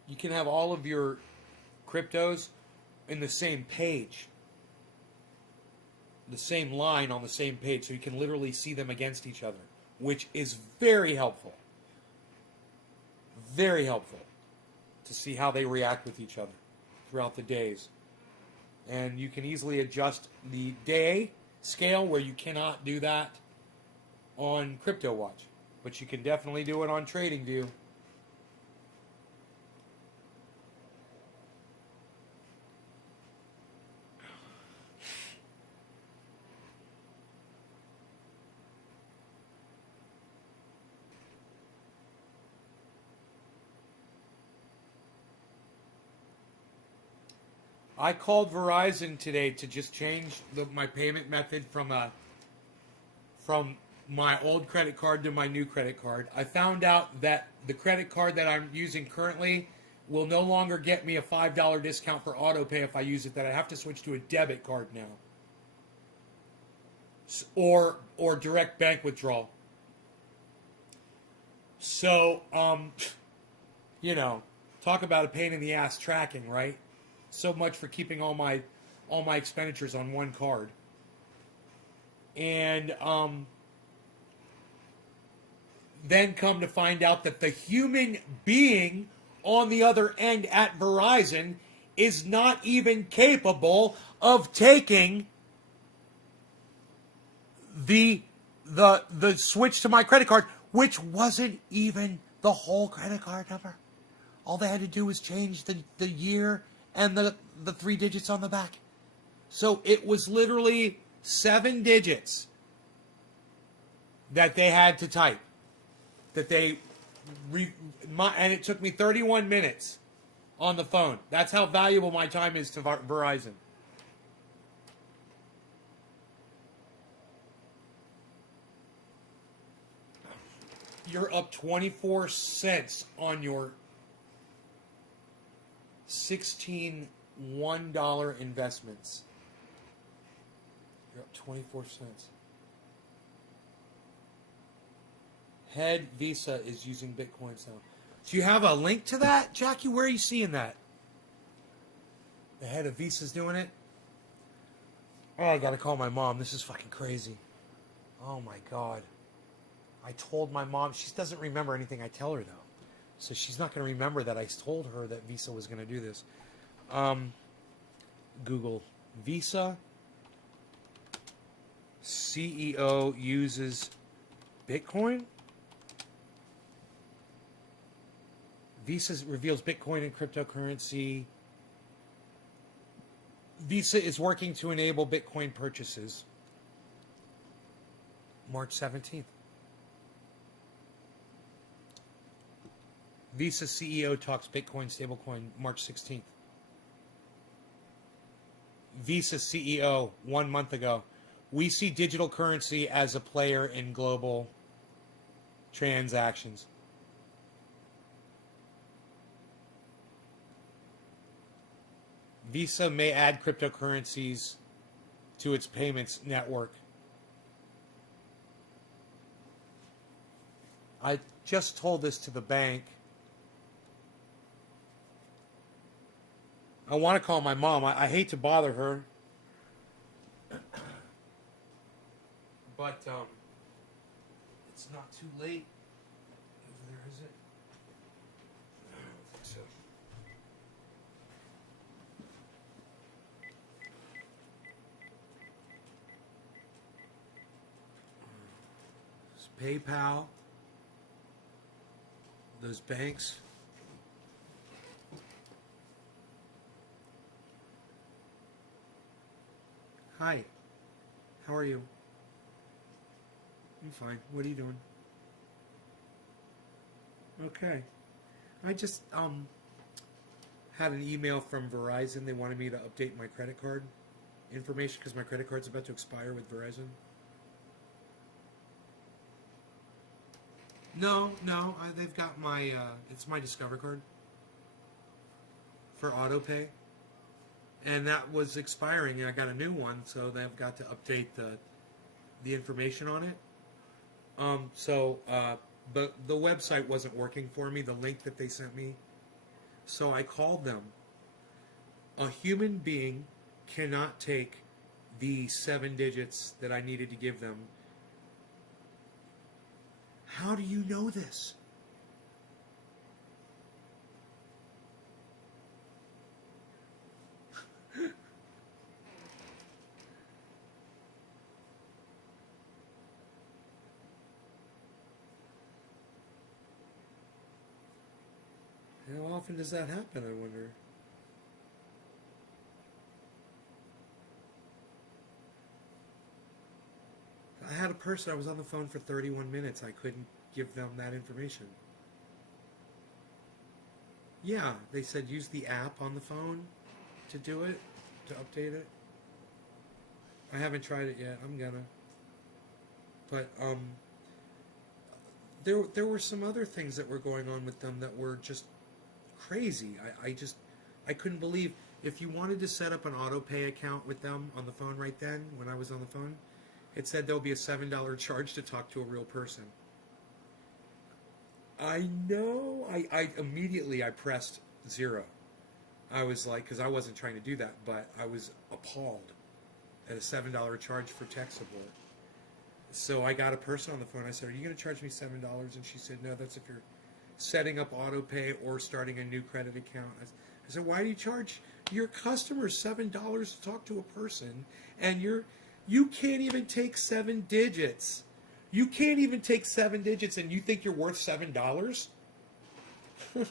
you can have all of your cryptos in the same page, the same line on the same page, so you can literally see them against each other, which is very helpful. Very helpful to see how they react with each other throughout the days. And you can easily adjust the day scale where you cannot do that on CryptoWatch, but you can definitely do it on TradingView. I called Verizon today to just change my payment method from my old credit card to my new credit card. I found out that the credit card that I'm using currently will no longer get me a $5 discount for auto pay if I use it. That I have to switch to a debit card now, or direct bank withdrawal. So, talk about a pain in the ass tracking, right? So much for keeping all my expenditures on one card. And then come to find out that the human being on the other end at Verizon is not even capable of taking the switch to my credit card, which wasn't even the whole credit card number. All they had to do was change the year and the 3 digits on the back. So it was literally 7 digits that they had to type. And it took me 31 minutes on the phone. That's how valuable my time is to Verizon. You're up 24 cents on your 16 $1 investments. You're up 24 cents. Head Visa is using Bitcoins now. Do you have a link to that, Jackie? Where are you seeing that? The head of Visa's doing it? Oh, I gotta call my mom. This is fucking crazy. Oh my God. I told my mom. She doesn't remember anything I tell her, though. So she's not going to remember that I told her that Visa was going to do this. Google Visa CEO uses Bitcoin. Visa reveals Bitcoin and cryptocurrency. Visa is working to enable Bitcoin purchases. March 17th. Visa CEO talks Bitcoin stablecoin March 16th. Visa CEO 1 month ago. We see digital currency as a player in global transactions. Visa may add cryptocurrencies to its payments network. I just told this to the bank. I want to call my mom. I hate to bother her. But it's not too late. Over there, is it? I don't think so. It's PayPal. Those banks. Hi. How are you? I'm fine. What are you doing? Okay. I just had an email from Verizon. They wanted me to update my credit card information because my credit card's about to expire with Verizon. No, they've got my, it's my Discover card for auto pay. And that was expiring, and I got a new one, so they've got to update the information on it. But the website wasn't working for me, the link that they sent me. So I called them. A human being cannot take the 7 digits that I needed to give them. How do you know this? How often does that happen, I wonder? I had a person, I was on the phone for 31 minutes. I couldn't give them that information. Yeah, they said use the app on the phone to do it, to update it. I haven't tried it yet. I'm gonna. But there were some other things that were going on with them that were just crazy. I couldn't believe, if you wanted to set up an auto pay account with them on the phone right then, when I was on the phone, it said there'll be a $7 charge to talk to a real person. I know. I immediately pressed 0. I was like, because I wasn't trying to do that, but I was appalled at a $7 charge for tech support. So I got a person on the phone. I said, "Are you going to charge me $7?" And she said, "No, that's if you're setting up auto pay or starting a new credit account." I said, "Why do you charge your customers $7 to talk to a person, and you can't even take 7 digits? You can't even take 7 digits, and you think you're worth $7? You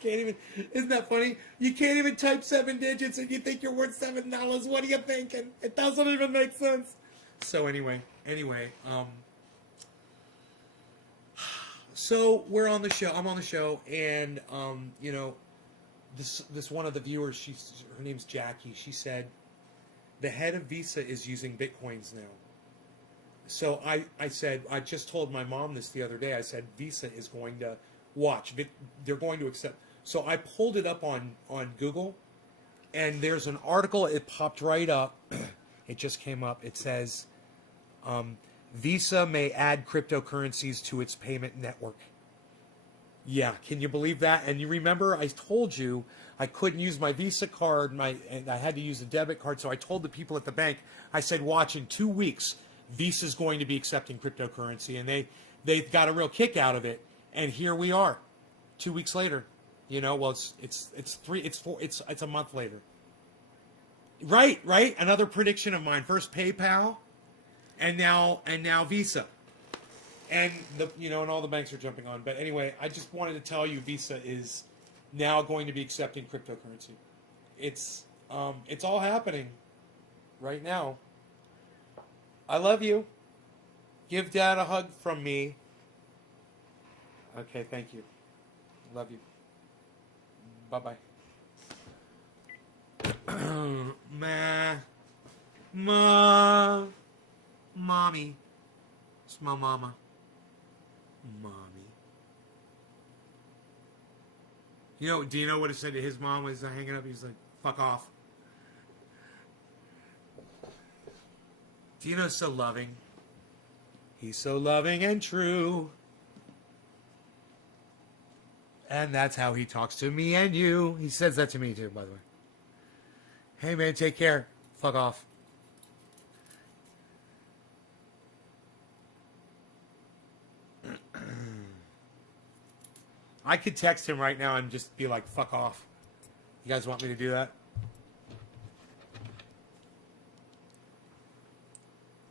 can't even. Isn't that funny? You can't even type 7 digits, and you think you're worth $7. What are you thinking? It doesn't even make sense." So anyway, so we're on the show. I'm on the show, and this one of the viewers, her name's Jackie. She said the head of Visa is using Bitcoins now. So I said, I just told my mom this the other day. I said, Visa is going to watch. They're going to accept. So I pulled it up on Google, and there's an article. It popped right up. It just came up. It says, Visa may add cryptocurrencies to its payment network. Yeah, can you believe that? And you remember I told you I couldn't use my Visa card, and I had to use a debit card. So I told the people at the bank, I said, watch, in 2 weeks, Visa's going to be accepting cryptocurrency, and they got a real kick out of it. And here we are, 2 weeks later. Well, it's a month later. Right. Another prediction of mine. First PayPal, and now Visa, and and all the banks are jumping on. But anyway, I just wanted to tell you, Visa is now going to be accepting cryptocurrency. It's all happening right now. I love you. Give Dad a hug from me. Okay, thank you. Love you. Bye-bye. Mommy. It's my mama. Mommy. Do you know what it said to his mom was hanging up? He was like, fuck off. Dino's so loving. He's so loving and true. And that's how he talks to me and you. He says that to me too, by the way. Hey man, take care. Fuck off. I could text him right now and just be like, fuck off. You guys want me to do that?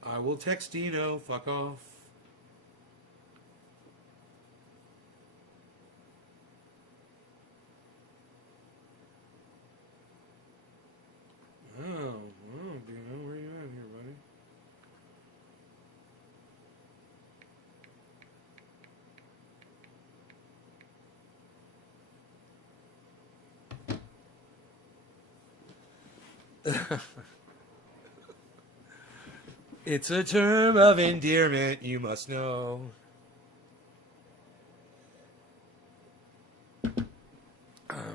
I will text Dino, fuck off. Dino, where you at here, buddy? It's a term of endearment, you must know.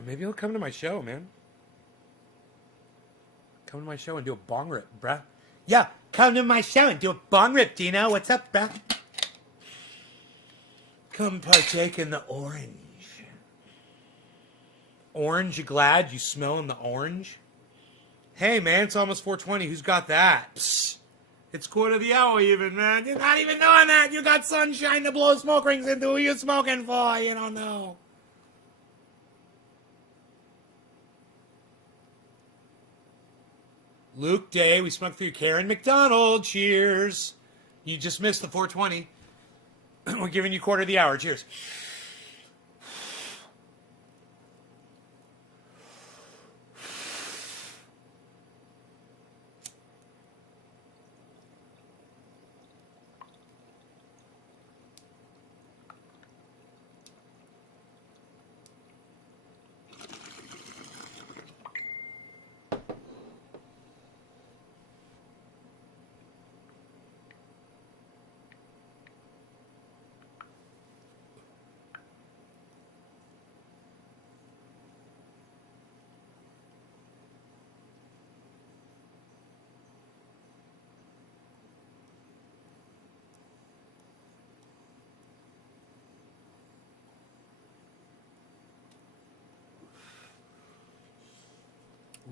Maybe he'll come to my show, man. Come to my show and do a bong rip, bruh. Yeah, come to my show and do a bong rip, Dino. What's up, bruh? Come partake in the orange. Orange, you glad? You smelling the orange? Hey, man, it's almost 4:20. Who's got that? Psst. It's quarter of the hour even, man. You're not even knowing that. You got sunshine to blow smoke rings into. Who you smoking for? You don't know. Luke Day, we smoked through Karen McDonald. Cheers. You just missed the 4:20. We're giving you quarter of the hour. Cheers.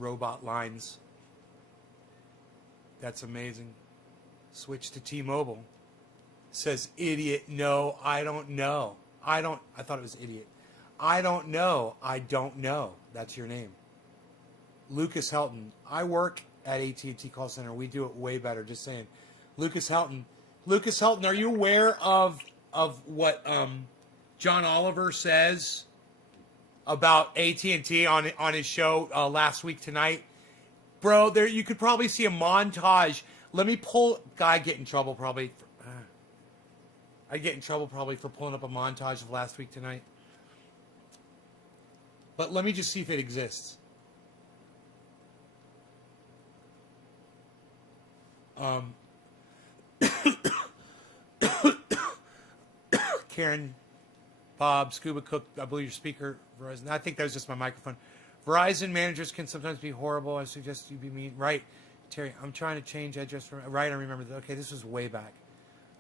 Robot lines. That's amazing. Switch to T-Mobile. Says idiot. No, I don't know. I thought it was idiot. I don't know. I don't know. That's your name. Lucas Helton. I work at AT&T call center. We do it way better. Just saying. Lucas Helton. Lucas Helton, are you aware of what John Oliver says about AT&T on his show last week tonight? Bro, there you could probably see a montage. Let me pull. I get in trouble probably. I get in trouble probably for pulling up a montage of last week tonight. But let me just see if it exists. Karen, Bob, Scuba Cook, I believe your speaker, Verizon. I think that was just my microphone. Verizon managers can sometimes be horrible. I suggest you be mean. Right, Terry, I'm trying to change address. Right, I remember that. Okay, this was way back.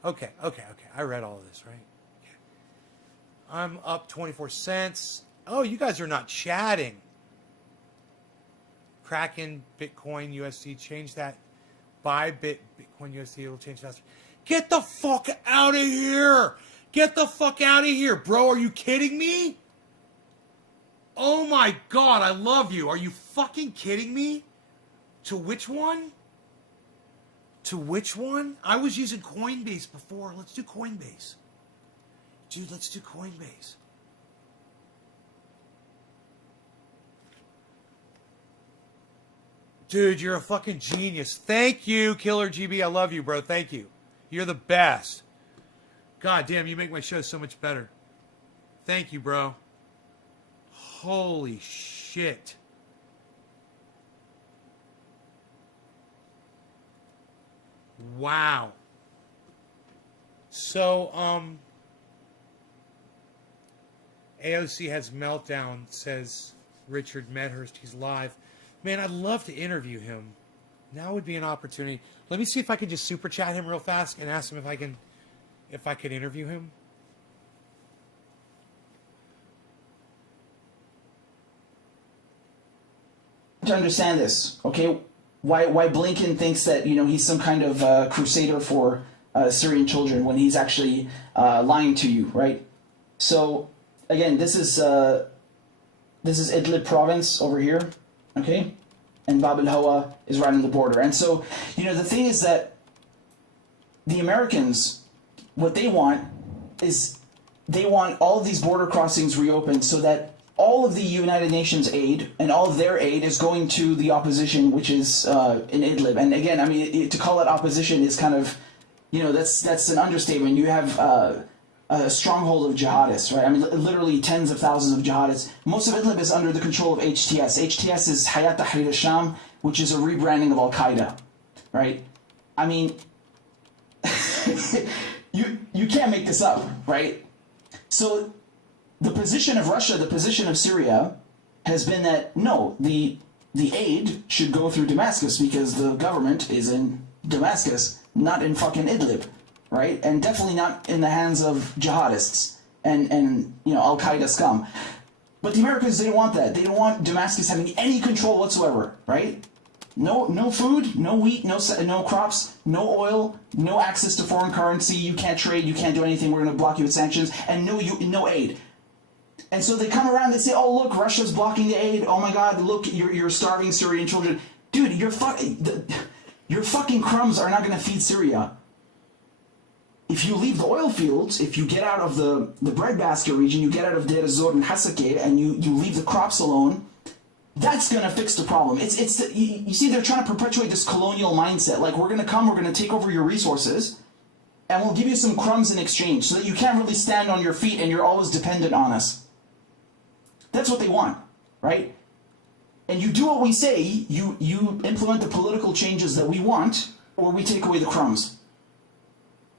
Okay. I read all of this, right? Okay. I'm up 24 cents. Oh, you guys are not chatting. Kraken, Bitcoin, USD, change that. Buy Bitcoin, USD, it'll change faster. Get the fuck out of here! Get the fuck out of here, bro. Are you kidding me? Oh my God, I love you. Are you fucking kidding me? To which one? To which one? I was using Coinbase before. Let's do Coinbase. Dude, let's do Coinbase. Dude, you're a fucking genius. Thank you, Killer GB. I love you, bro. Thank you. You're the best. God damn, you make my show so much better. Thank you, bro. Holy shit. Wow. So, AOC has meltdown, says Richard Medhurst. He's live. Man, I'd love to interview him. Now would be an opportunity. Let me see if I can just super chat him real fast and ask him if I could interview him. To understand this, okay? Why Blinken thinks that, you know, he's some kind of crusader for Syrian children when he's actually lying to you, right? So again, this is Idlib province over here, okay? And Bab al-Hawa is right on the border. And so, you know, the thing is that the Americans, what they want is they want all of these border crossings reopened so that all of the United Nations aid and all of their aid is going to the opposition, which is in Idlib. And again, I mean, to call it opposition is kind of, you know, that's an understatement. You have a stronghold of jihadists, right? I mean, literally tens of thousands of jihadists. Most of Idlib is under the control of HTS. HTS is Hayat Tahrir al-Sham, which is a rebranding of Al-Qaeda, right? I mean, you can't make this up, right? So the position of Russia, the position of Syria, has been that, no, the aid should go through Damascus because the government is in Damascus, not in fucking Idlib, right? And definitely not in the hands of jihadists and you know, Al-Qaeda scum. But the Americans, they don't want that. They don't want Damascus having any control whatsoever, right? No food, no wheat, no crops, no oil, no access to foreign currency. You can't trade, you can't do anything. We're going to block you with sanctions, and no aid. And so they come around, they say, oh, look, Russia's blocking the aid. Oh, my God, look, you're starving Syrian children. Dude, your fucking crumbs are not going to feed Syria. If you leave the oil fields, if you get out of the breadbasket region, you get out of Deir ez-Zor and Hasakeh, and you leave the crops alone, that's going to fix the problem. You see, they're trying to perpetuate this colonial mindset. Like, we're going to take over your resources, and we'll give you some crumbs in exchange so that you can't really stand on your feet and you're always dependent on us. That's what they want, right? And you do what we say, you implement the political changes that we want, or we take away the crumbs.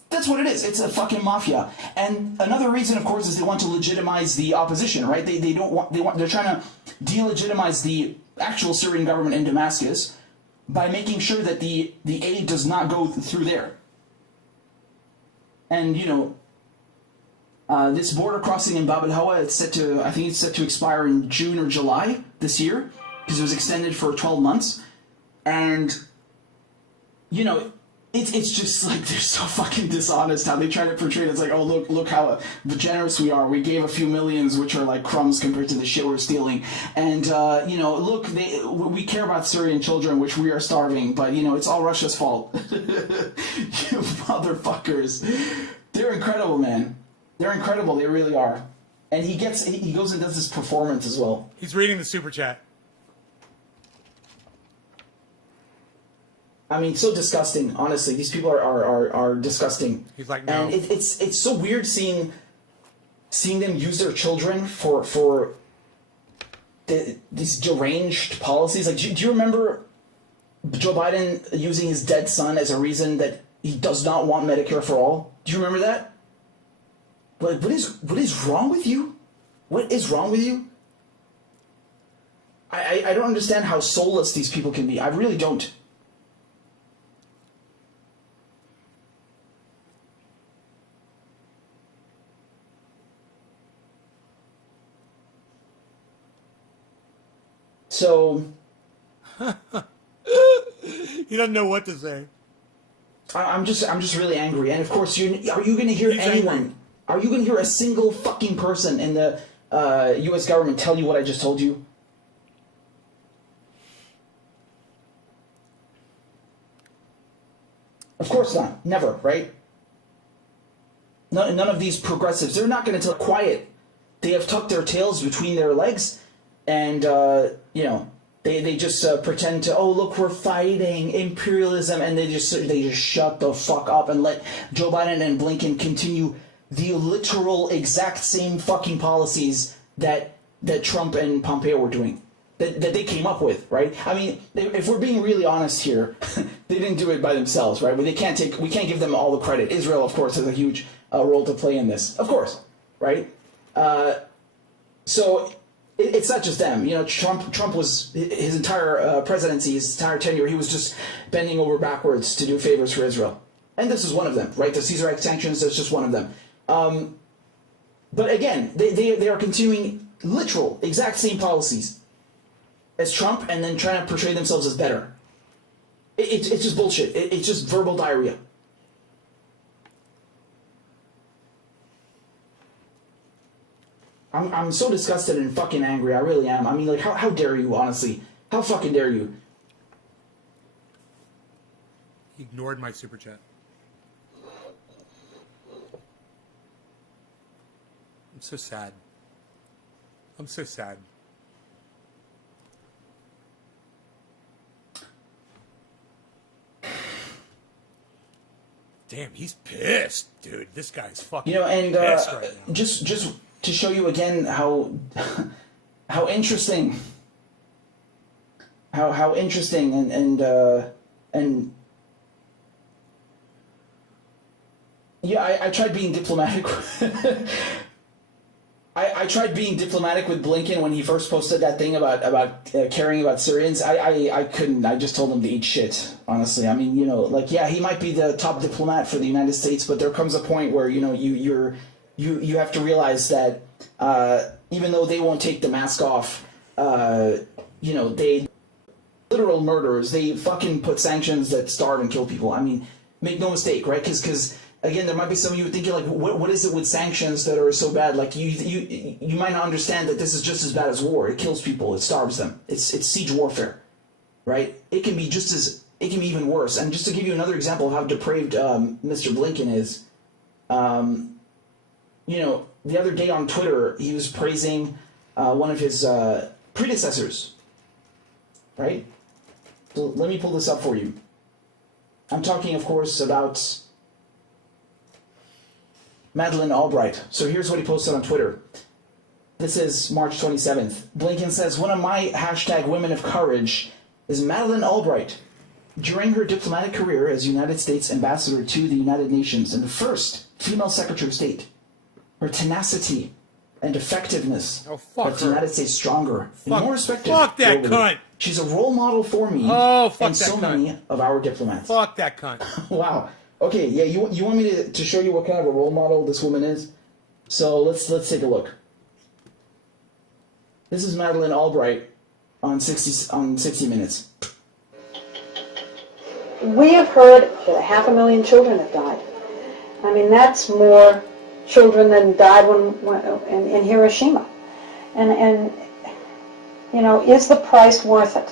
That's what it is. It's a fucking mafia. And another reason, of course, is they want to legitimize the opposition, right? They're trying to delegitimize the actual Syrian government in Damascus by making sure that the aid does not go through there. And, this border crossing in Bab al-Hawa, I think it's set to expire in June or July this year, because it was extended for 12 months. And, it's just like, they're so fucking dishonest how they try to portray it. It's like, oh, look how generous we are. We gave a few millions, which are like crumbs compared to the shit we're stealing. And, look, we care about Syrian children, which we are starving, but, it's all Russia's fault. You motherfuckers. They're incredible, man. They're incredible. They really are. And he goes and does this performance as well. He's reading the super chat. I mean, so disgusting. Honestly, these people are disgusting. He's like, no. And it's so weird seeing them use their children for these deranged policies. Like, do you remember Joe Biden using his dead son as a reason that he does not want Medicare for all? Do you remember that? Like, what is wrong with you? What is wrong with you? I don't understand how soulless these people can be. I really don't. So, he doesn't know what to say. I'm just really angry. And of course, are you going to hear anyone? Angry. Are you going to hear a single fucking person in the U.S. government tell you what I just told you? Of course not. Never, right? None of these progressives, they're not going to tell quiet. They have tucked their tails between their legs, and, they just pretend to, oh, look, we're fighting imperialism, and they just shut the fuck up and let Joe Biden and Blinken continue the literal exact same fucking policies that Trump and Pompeo were doing, that they came up with, right? I mean, if we're being really honest here, they didn't do it by themselves, right? But we can't give them all the credit. Israel, of course, has a huge role to play in this, of course, right? So it's not just them. Trump was, his entire presidency, his entire tenure, he was just bending over backwards to do favors for Israel. And this is one of them, right? The Caesar Act sanctions, that's just one of them. But again, they are continuing literal, exact same policies as Trump, and then trying to portray themselves as better. It's just bullshit. It's just verbal diarrhea. I'm so disgusted and fucking angry. I really am. I mean, like, how dare you, honestly? How fucking dare you? He ignored my super chat. I'm so sad. I'm so sad. Damn, he's pissed, dude. This guy's fucking pissed right now. Just to show you again how interesting, how interesting and yeah, I tried being diplomatic. I tried being diplomatic with Blinken when he first posted that thing about caring about Syrians. I couldn't. I just told him to eat shit, honestly. I mean, like, yeah, he might be the top diplomat for the United States, but there comes a point where, you're you have to realize that even though they won't take the mask off, they literal murderers. They fucking put sanctions that starve and kill people. I mean, make no mistake, right? Because again, there might be some of you thinking like, what is it with sanctions that are so bad? Like you might not understand that this is just as bad as war. It kills people. It starves them. It's siege warfare, right? It can be even worse. And just to give you another example of how depraved Mr. Blinken is, the other day on Twitter, he was praising one of his predecessors, right? So let me pull this up for you. I'm talking, of course, about Madeleine Albright. So here's what he posted on Twitter. This is March 27th. Blinken says, one of my hashtag women of courage is Madeleine Albright. During her diplomatic career as United States ambassador to the United Nations and the first female Secretary of State, her tenacity and effectiveness left the United States stronger and more respected. Fuck that globally. cunt. She's a role model for me and so many of our diplomats. Fuck that cunt. Wow. Okay, yeah, you want me to show you what kind of a role model this woman is? So let's take a look. This is Madeleine Albright on 60 Minutes. We have heard that 500,000 children have died. I mean, that's more children than died in Hiroshima. And is the price worth it?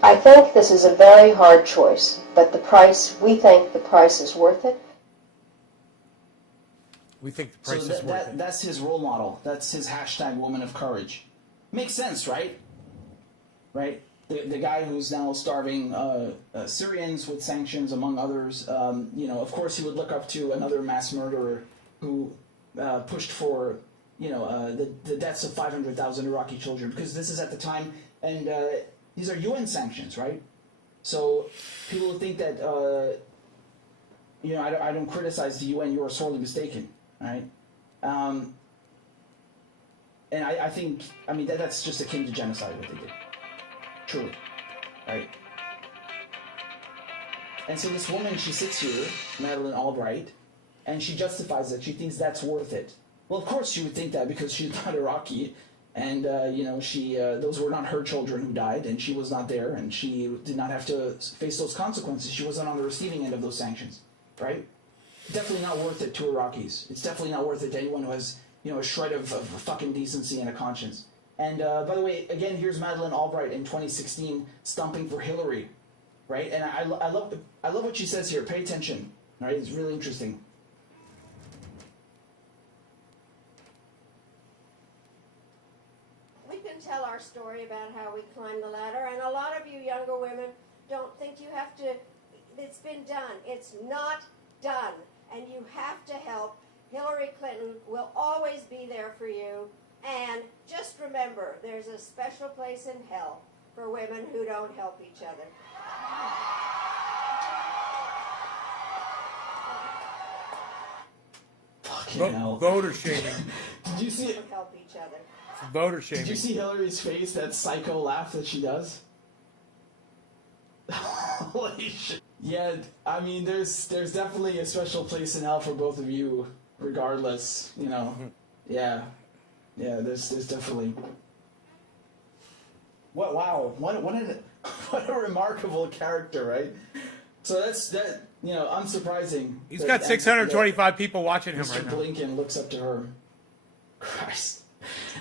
I think this is a very hard choice, but we think the price is worth it. We think the price is worth it. That's his role model. That's his hashtag woman of courage. Makes sense, right? Right? The guy who's now starving Syrians with sanctions, among others. Of course, he would look up to another mass murderer who pushed for, the deaths of 500,000 Iraqi children, because this is at the time, and these are UN sanctions, right? So people think that, I don't criticize the UN. You are sorely mistaken, right? And I think, that's just akin to genocide what they did. Truly, right? And so this woman, she sits here, Madeleine Albright, and she justifies it. She thinks that's worth it. Well, of course she would think that because she's not Iraqi, and those were not her children who died, and she was not there, and she did not have to face those consequences. She wasn't on the receiving end of those sanctions, right? Definitely not worth it to Iraqis. It's definitely not worth it to anyone who has a shred of fucking decency and a conscience. And by the way, again, here's Madeleine Albright in 2016 stumping for Hillary, right? And I love what she says here. Pay attention, right? It's really interesting. We can tell our story about how we climbed the ladder, and a lot of you younger women don't think you have to. It's been done. It's not done, and you have to help. Hillary Clinton will always be there for you. And just remember, there's a special place in hell for women who don't help each other. Fucking hell. Voter shaming. Did you see it? Help each other. It's voter shaming. Did you see Hillary's face? That psycho laugh that she does? Holy shit. Yeah, there's definitely a special place in hell for both of you, regardless, Yeah. Yeah, there's definitely. Wow! What a remarkable character, right? So that's unsurprising. He's got 625 people watching him right now. Mr. Blinken looks up to her. Christ.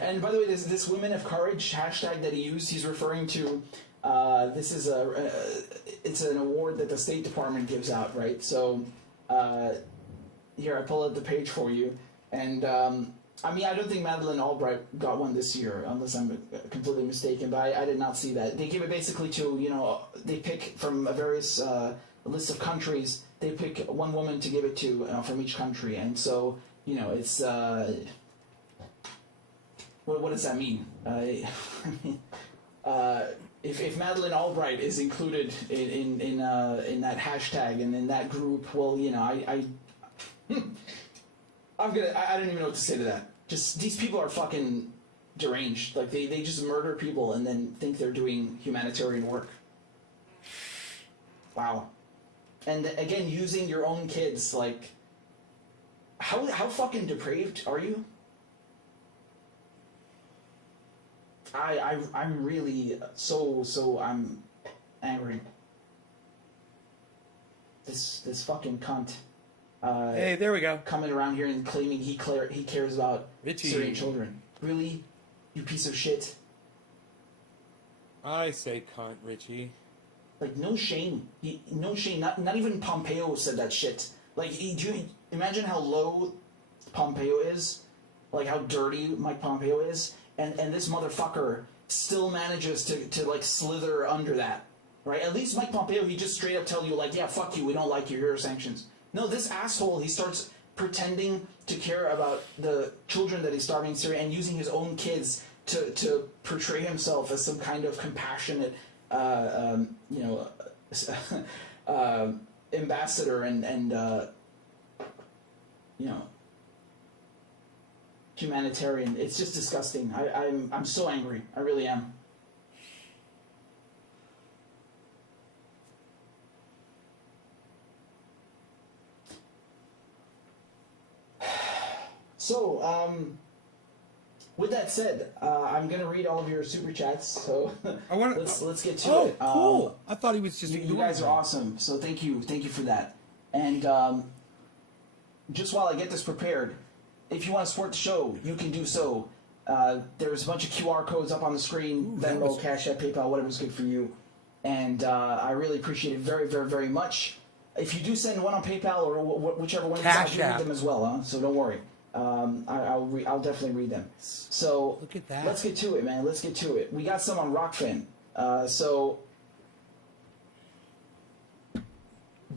And by the way, this women of courage hashtag that he used, he's referring to. This is it's an award that the State Department gives out, right? So here I pull up the page for you, and. I don't think Madeleine Albright got one this year, unless I'm completely mistaken, but I did not see that. They give it basically to, they pick from a various list of countries, they pick one woman to give it to from each country, and so, it's, what does that mean? If Madeleine Albright is included in that hashtag and in that group, well, I don't even know what to say to that. Just, these people are fucking deranged. Like, they just murder people and then think they're doing humanitarian work. Wow. And again, using your own kids, like, how how fucking depraved are you? I'm really I'm angry. This fucking cunt. Hey, there we go. Coming around here and claiming he cares about Richie. Syrian children. Really, you piece of shit. I say cunt, Richie. Like, no shame. No shame. Not even Pompeo said that shit. Like, do you imagine how low Pompeo is? Like, how dirty Mike Pompeo is? And this motherfucker still manages to like, slither under that. Right? At least Mike Pompeo, he just straight up tell you, like, yeah, fuck you, we don't like you, here are sanctions. No, this asshole, he starts pretending to care about the children that he's starving in Syria and using his own kids to portray himself as some kind of compassionate, ambassador and humanitarian. It's just disgusting. I'm so angry. I really am. So, with that said, I'm gonna read all of your super chats. So let's get to it. Cool. I thought he was just. You guys are awesome. So thank you for that. And just while I get this prepared, if you want to support the show, you can do so. There's a bunch of QR codes up on the screen: Venmo, Cash App, PayPal, whatever's good for you. And I really appreciate it very, very, very much. If you do send one on PayPal or whichever one, I'll read them as well. So don't worry. I'll definitely read them. So look at that. Let's get to it, man. Let's get to it. We got some on Rockfin. So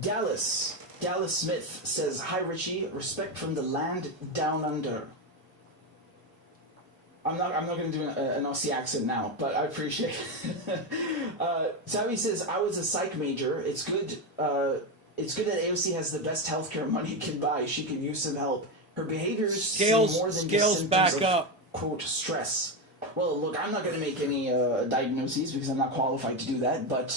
Dallas Smith says, "Hi Richie, respect from the land down under." I'm not going to do an Aussie accent now, but I appreciate it. Savi says, "I was a psych major. It's good. It's good that AOC has the best healthcare money can buy. She could use some help. Her behaviors seem more than just symptoms back of, up. quote, stress." Well, look, I'm not going to make any diagnoses because I'm not qualified to do that. But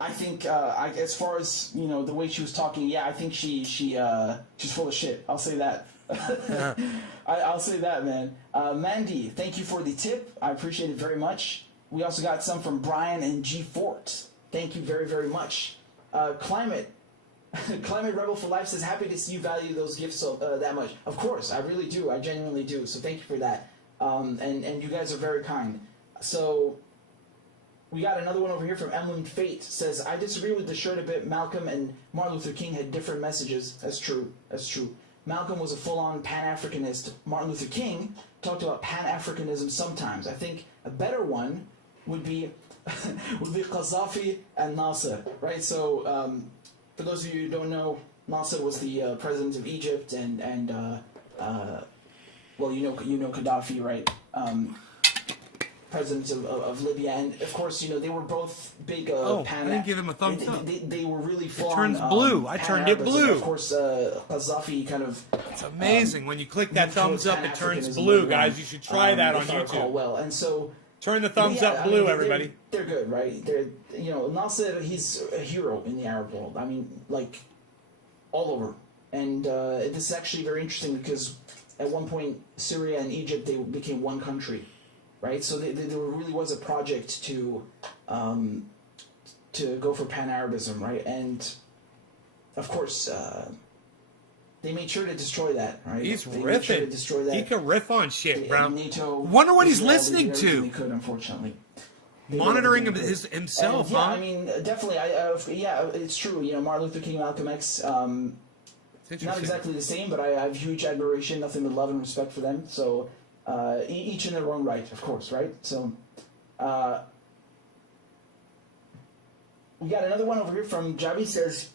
I think, as far as the way she was talking, yeah, I think she's full of shit. I'll say that. I'll say that, man. Mandy, thank you for the tip. I appreciate it very much. We also got some from Brian and G Fort. Thank you very, very much. Climate Rebel for Life says, "Happy to see you value those gifts that much." Of course, I really do. I genuinely do. So thank you for that. And you guys are very kind. So we got another one over here from Emlyn Fate. Says, "I disagree with the shirt a bit. Malcolm and Martin Luther King had different messages." That's true. Malcolm was a full-on Pan-Africanist. Martin Luther King talked about Pan-Africanism sometimes. I think a better one would be Qaddafi and Nasser, right? So for those of you who don't know, Nasser was the president of Egypt, and well, you know Gaddafi, right? President of Libya, and of course, they were both big I didn't give him a thumbs up. They were really full. It turns blue. I turned it blue. Of course, Qaddafi kind of. It's amazing when you click that thumbs up. It turns blue, guys. You should try that on YouTube. Well, and so turn the thumbs up blue, everybody. They're good, right? Nasser, he's a hero in the Arab world. I mean, like all over. And this is actually very interesting because at one point, Syria and Egypt, they became one country. Right, so there really was a project to go for Pan-Arabism, right? And of course, they made sure to destroy that, right? He's they riffing. Made sure to destroy that. He can riff on shit, bro. NATO, wonder what he's Israel, listening to. They could, unfortunately. Monitoring himself, yeah, huh? I mean, definitely. Yeah, it's true. Martin Luther King, Malcolm X. Not exactly the same, but I have huge admiration, nothing but love and respect for them. So. Each in their own right, of course, right? So, we got another one over here from Javi. Says,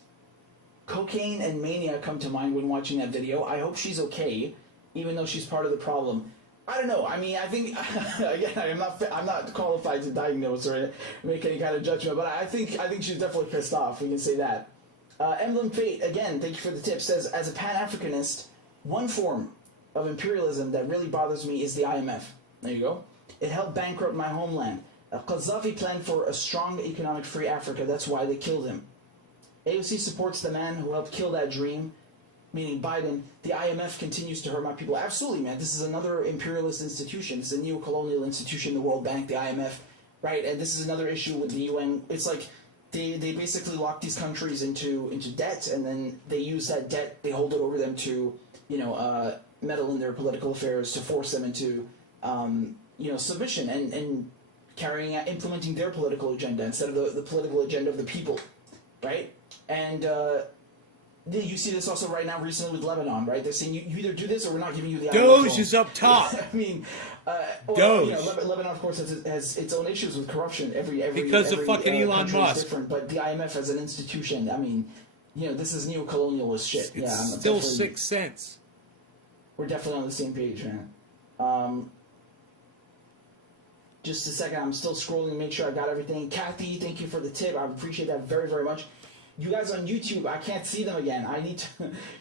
"Cocaine and mania come to mind when watching that video. I hope she's okay, even though she's part of the problem." I don't know. I mean, I think again, I'm not qualified to diagnose or make any kind of judgment, but I think she's definitely pissed off. We can say that. Emblem Fate, again, thank you for the tip. Says, "As a Pan-Africanist, one form of imperialism that really bothers me is the IMF." There you go. "It helped bankrupt my homeland. Qaddafi planned for a strong economic free Africa. That's why they killed him. AOC supports the man who helped kill that dream. meaning Biden, the IMF continues to hurt my people. Absolutely, man. This is another imperialist institution. It's a neo-colonial institution, the World Bank, the IMF, right? And this is another issue with the UN. It's like they basically lock these countries into debt, and then they use that debt, they hold it over them to, meddle in their political affairs, to force them into, submission and carrying out, implementing their political agenda instead of the political agenda of the people, right? And you see this also right now recently with Lebanon, right? They're saying you either do this or we're not giving you the Doge is up top. I mean, Doge. Lebanon, of course, has its own issues with corruption. Because of fucking Elon Musk. Is different, but the IMF as an institution, I mean, this is neo-colonialist shit. It's still 6 cents. We're definitely on the same page, man. Just a second, I'm still scrolling to make sure I got everything. Kathy, thank you for the tip. I appreciate that very, very much. You guys on YouTube, I can't see them again.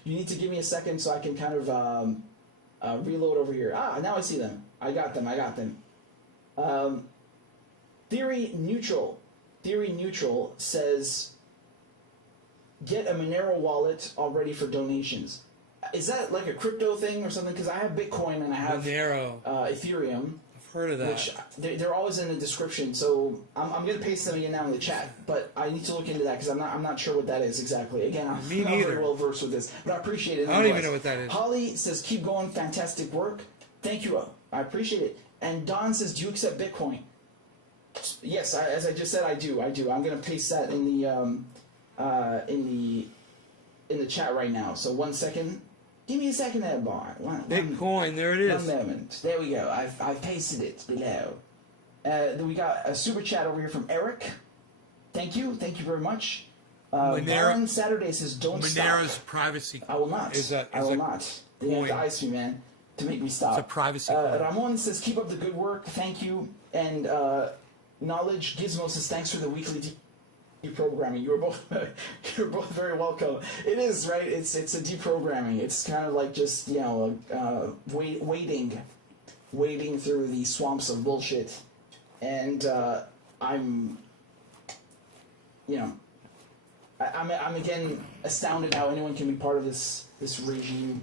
You need to give me a second so I can kind of reload over here. Now I see them. I got them. Theory Neutral says, get a Monero wallet already for donations. Is that like a crypto thing or something? Because I have Bitcoin and I have Monero. Ethereum. Heard of that. Which they're always in the description, so I'm going to paste them again now in the chat. But I need to look into that because I'm not sure what that is exactly. Again, I'm not very well versed with this, but I appreciate it. I don't even know what that is. Holly says, "Keep going, fantastic work." Thank you, I appreciate it. And Don says, "Do you accept Bitcoin?" Yes, as I just said, I do. I'm going to paste that in the chat right now. So 1 second. Give me a second there, Bar. Bitcoin, there it is. 1 moment. There we go. I've pasted it below. Then we got a super chat over here from Eric. Thank you very much. Baron Saturday says, "Don't stop." Monero's privacy. I will not. I will not. They have to ice me, man, to make me stop. It's a privacy. Ramon says, "Keep up the good work. Thank you." And Knowledge Gizmo says, "Thanks for the weekly deprogramming." You're both very welcome. It is, right? It's a deprogramming. It's kind of like just wading through the swamps of bullshit, and I'm again astounded how anyone can be part of this regime.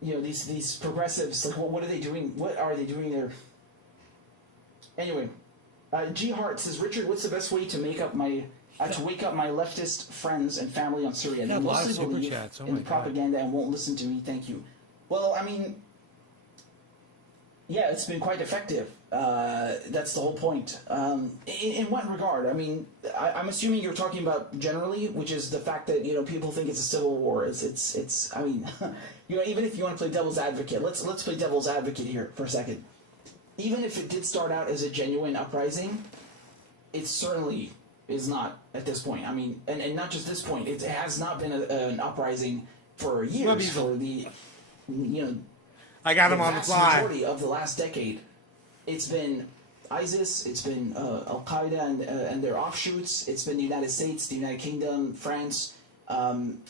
These progressives, like, what are they doing? What are they doing there? Anyway, G Hart says, "Richard, what's the best way to wake up my leftist friends and family on Syria? They mostly believe in the propaganda and won't listen to me. Thank you." Well, I mean, yeah, it's been quite effective. That's the whole point. In what regard? I mean, I'm assuming you're talking about generally, which is the fact that people think it's a civil war. It's. I mean, even if you want to play devil's advocate, let's play devil's advocate here for a second. Even if it did start out as a genuine uprising, it certainly is not at this point. I mean, and not just this point. It has not been an uprising for years. For the I got him on the fly. Majority of the last decade, it's been ISIS, it's been Al Qaeda and their offshoots. It's been the United States, the United Kingdom, France, and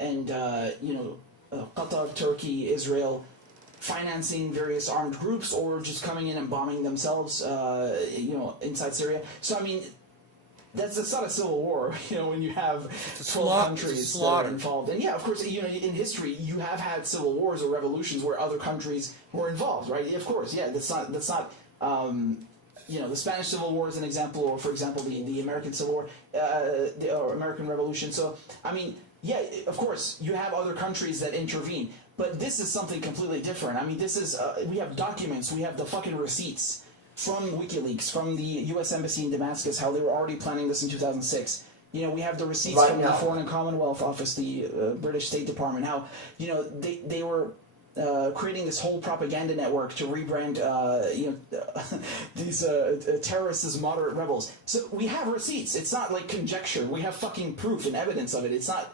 Qatar, Turkey, Israel, financing various armed groups or just coming in and bombing themselves, inside Syria. So I mean, that's not a civil war, when you have 12 countries that are involved. And yeah, of course, in history, you have had civil wars or revolutions where other countries were involved, right? Of course, yeah, that's not. The Spanish Civil War is an example, or for example, the American Civil War, or American Revolution. So I mean, yeah, of course, you have other countries that intervene. But this is something completely different. I mean, this is, we have documents, we have the fucking receipts from WikiLeaks, from the U.S. Embassy in Damascus, how they were already planning this in 2006. We have the receipts from the Foreign and Commonwealth Office, the British State Department, how, they were creating this whole propaganda network to rebrand, these terrorists as moderate rebels. So we have receipts. It's not like conjecture. We have fucking proof and evidence of it. It's not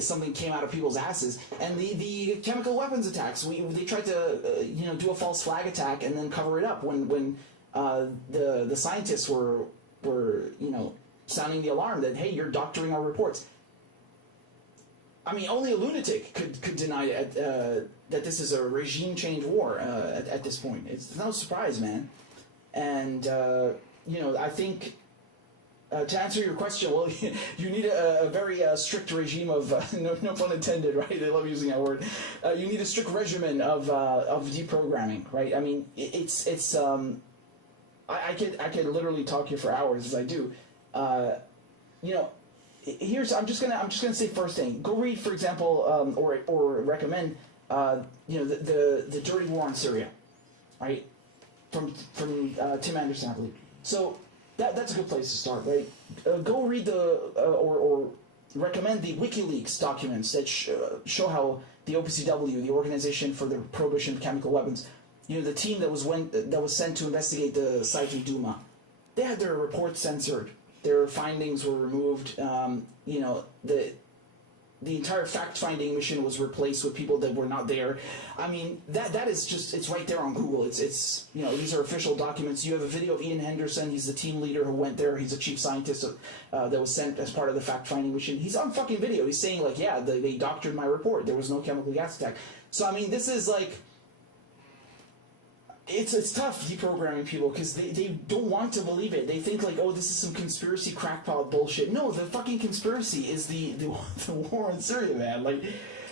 something came out of people's asses. And the chemical weapons attacks, they tried to do a false flag attack and then cover it up when the scientists were sounding the alarm that, hey, you're doctoring our reports. I mean, only a lunatic could deny that this is a regime change war at this point. It's no surprise, man. And I think to answer your question, well, you need a very strict regime of no pun intended, right? I love using that word. You need a strict regimen of deprogramming, right? I mean, it's I could literally talk here for hours as I do. You know, I'm just gonna say first thing. Go read, for example, or recommend, you know, the Dirty War on Syria, right? From Tim Anderson, I believe. So that's a good place to start, right? Go read or recommend the WikiLeaks documents that show how the OPCW, the Organization for the Prohibition of Chemical Weapons, you know, the team that was sent to investigate the site of Duma, they had their reports censored. Their findings were removed. You know, the entire fact-finding mission was replaced with people that were not there. I mean, that is just, it's right there on Google. It's you know, these are official documents. You have a video of Ian Henderson. He's the team leader who went there. He's a chief scientist that was sent as part of the fact-finding mission. He's on fucking video. He's saying, like, yeah, they doctored my report. There was no chemical gas attack. So, I mean, this is like, it's tough deprogramming people because they don't want to believe it. They think like, oh, this is some conspiracy crackpot bullshit. No, the fucking conspiracy is the war in Syria, man. Like,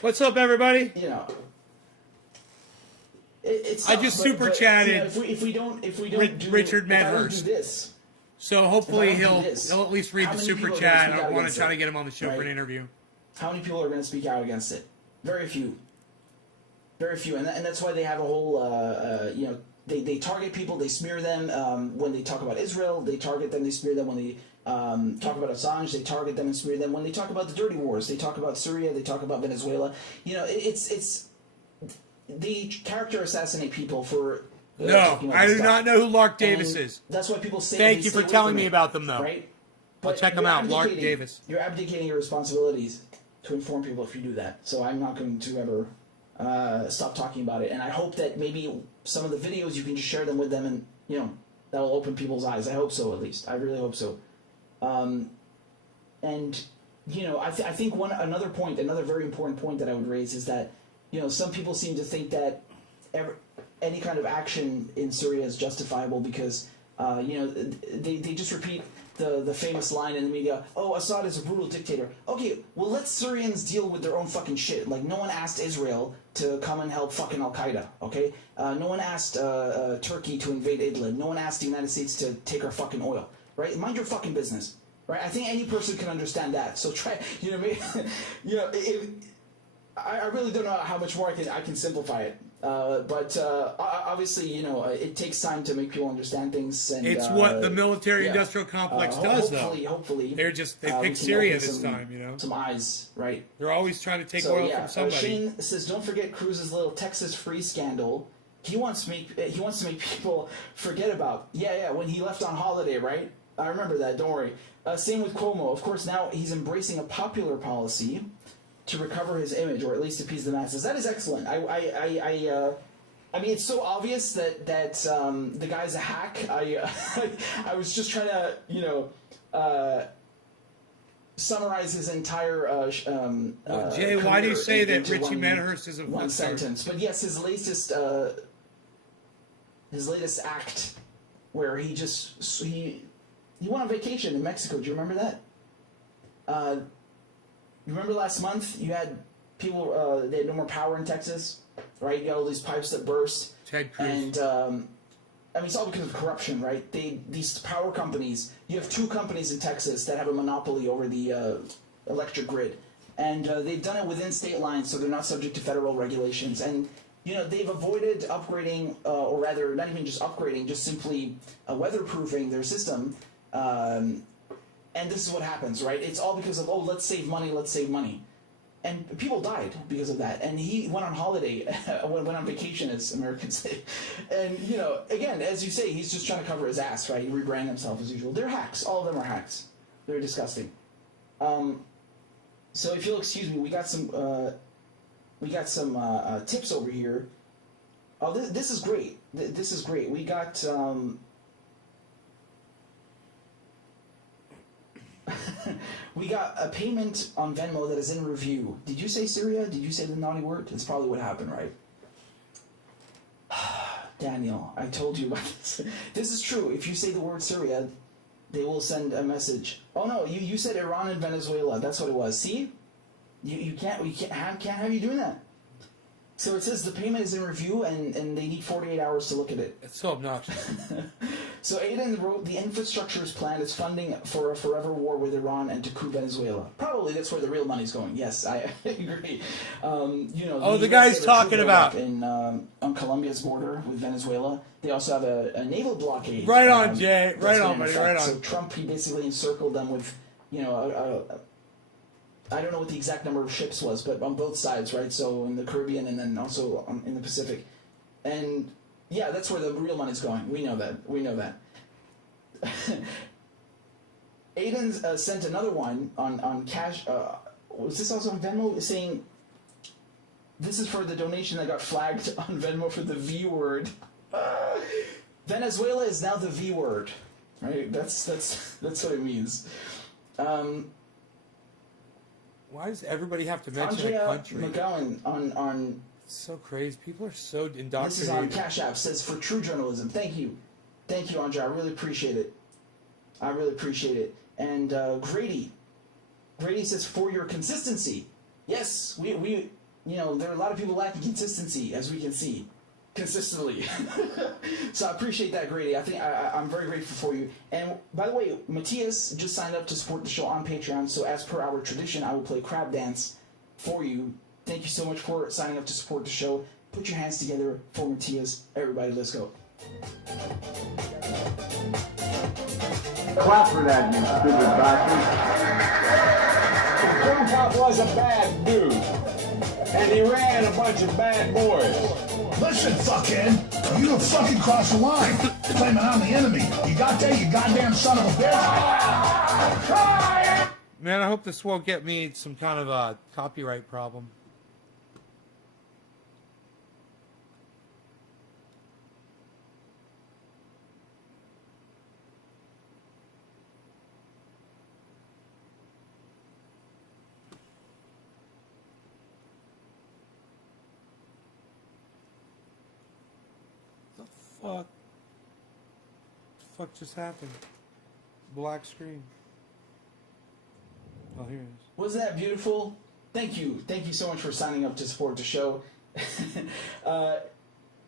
what's up, everybody? You know, it's I tough, just super chatted. You know, if we don't do Richard if I don't Medhurst. do this, So hopefully he'll do at least read how the many super people are chat. gonna speak I out want to against try to it? get him on the show for an Right. interview. how many people are going to speak out against it? Very few. Very few, and that's why they have a whole you know. They target people, they smear them when they talk about Israel, they target them, they smear them when they talk about Assange, they target them and smear them when they talk about the dirty wars, they talk about Syria, they talk about Venezuela. You know, it's they character assassinate people for... No, I do not know who Lark Davis is. That's why people say... Thank they you stay for away telling from me it, about them, though. right? I'll But check them you're out, Lark abdicating- Davis. You're abdicating your responsibilities to inform people if you do that. So I'm not going to ever stop talking about it. And I hope that maybe some of the videos you can just share them with them, and you know that will open people's eyes. I hope so, at least. I really hope so. And you know, I think another very important point that I would raise is that you know some people seem to think that any kind of action in Syria is justifiable because you know they just repeat the famous line in the media, oh, Assad is a brutal dictator. Okay, well, let Syrians deal with their own fucking shit. Like, no one asked Israel to come and help fucking Al-Qaeda, okay? No one asked Turkey to invade Idlib. No one asked the United States to take our fucking oil, right? Mind your fucking business, right? I think any person can understand that. So try, you know what I mean? You know, I really don't know how much more I can simplify it. But obviously, you know, it takes time to make people understand things. And, It's what the military-industrial complex does, though. Hopefully, they picked we Syria can this open time, you know. some eyes, right? They're always trying to take So oil yeah, from somebody. Shane says, don't forget Cruz's little Texas free scandal. He wants to make people forget about. Yeah, when he left on holiday, right? I remember that. Don't worry. Same with Cuomo. Of course, now he's embracing a popular policy to recover his image, or at least appease the masses. That is excellent. I mean, it's so obvious that the guy's a hack. I was just trying to, you know, summarize his entire. Jay, why do you say that into Richie Medhurst is a one sentence? But yes, his latest act, where he went on vacation in Mexico. Do you remember that? You remember last month you had people, they had no more power in Texas, right? You got all these pipes that burst. Ted Cruz. And, I mean, it's all because of corruption, right? These power companies, you have two companies in Texas that have a monopoly over the electric grid. And they've done it within state lines, so they're not subject to federal regulations. And, you know, they've avoided upgrading, or rather, not even just upgrading, just simply weatherproofing their system. And this is what happens, right? It's all because of, oh, let's save money. And people died because of that. And he went on holiday, went on vacation, as Americans say. And, you know, again, as you say, he's just trying to cover his ass, right? He rebrand himself as usual. They're hacks. All of them are hacks. They're disgusting. So if you'll excuse me, we got some tips over here. Oh, this is great. This is great. We got... we got a payment on Venmo that is in review. Did you say Syria? Did you say the naughty word? That's probably what happened, right? Daniel, I told you about this. This is true. If you say the word Syria, They will send a message. Oh no, you said Iran and Venezuela. That's what it was. See, you can't have you doing that. So it says the payment is in review and they need 48 hours to look at it. It's so obnoxious. So Aiden wrote, the infrastructure is planned as funding for a forever war with Iran and to coup Venezuela. Probably that's where the real money's going. Yes, I agree. The guy's talking about on Colombia's border with Venezuela. They also have a naval blockade. Right on, Jay. Right on, buddy. Right on. So Trump, he basically encircled them with, I don't know what the exact number of ships was, but on both sides, right? So in the Caribbean and then also in the Pacific. And yeah, that's where the real money's going. We know that. Aiden sent another one on cash. Was this also on Venmo? Saying this is for the donation that got flagged on Venmo for the V word. Venezuela is now the V word, right? That's what it means. Why does everybody have to mention Andrea a country? McGowan on It's so crazy. People are so indoctrinated. This is on Cash App. Says for true journalism. Thank you, Andrea. I really appreciate it. And Grady says for your consistency. Yes, we there are a lot of people lacking consistency, as we can see, consistently. So I appreciate that, Grady. I think I'm very grateful for you. And by the way, Matthias just signed up to support the show on Patreon. So as per our tradition, I will play crab dance for you. Thank you so much for signing up to support the show. Put your hands together for Matthias. Everybody, let's go. Clap for that, you stupid bastard. Corn Pop was a bad dude, and he ran a bunch of bad boys. Listen, fuckhead, you don't fucking cross the line. Claiming I'm the enemy. You got that, you goddamn son of a bitch? Man, I hope this won't get me some kind of a copyright problem. What the fuck just happened? Black screen. Oh, here it is. Wasn't that beautiful? Thank you so much for signing up to support the show.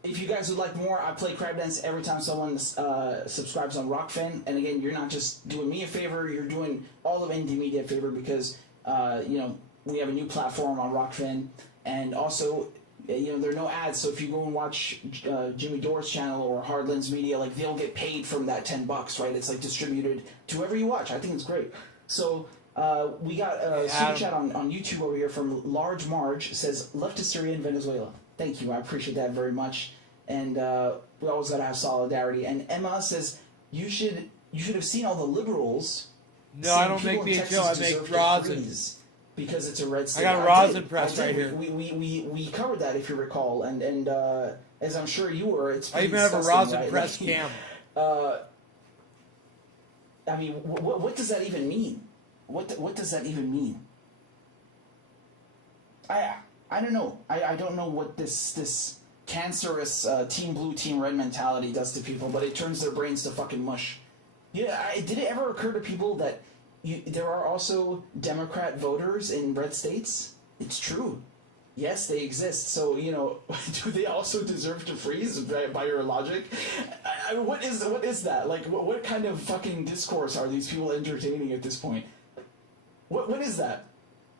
If you guys would like more, I play crab dance every time someone subscribes on Rockfin. And again, you're not just doing me a favor, you're doing all of Indie Media a favor because we have a new platform on Rockfin, and also there are no ads. So if you go and watch Jimmy Dore's channel or Hardlands Media, like they'll get paid from that $10, right? It's like distributed to whoever you watch. I think it's great. So we got a super chat on YouTube over here from Large Marge. Says, love to Syria and Venezuela. Thank you. I appreciate that very much. And we always got to have solidarity. And Emma says, you should have seen all the liberals. No, I don't make BHO. I make rosin. Because it's a red state. I got a rosin press right here. We covered that, if you recall. And as I'm sure you were, it's I even have a rosin press cam. I mean, what does that even mean? What does that even mean? I don't know. I don't know what this cancerous Team Blue, Team Red mentality does to people, but it turns their brains to fucking mush. Yeah, did it ever occur to people that there are also Democrat voters in red states? It's true. Yes, they exist. So, do they also deserve to freeze by your logic? What is that? Like, what kind of fucking discourse are these people entertaining at this point? What is that?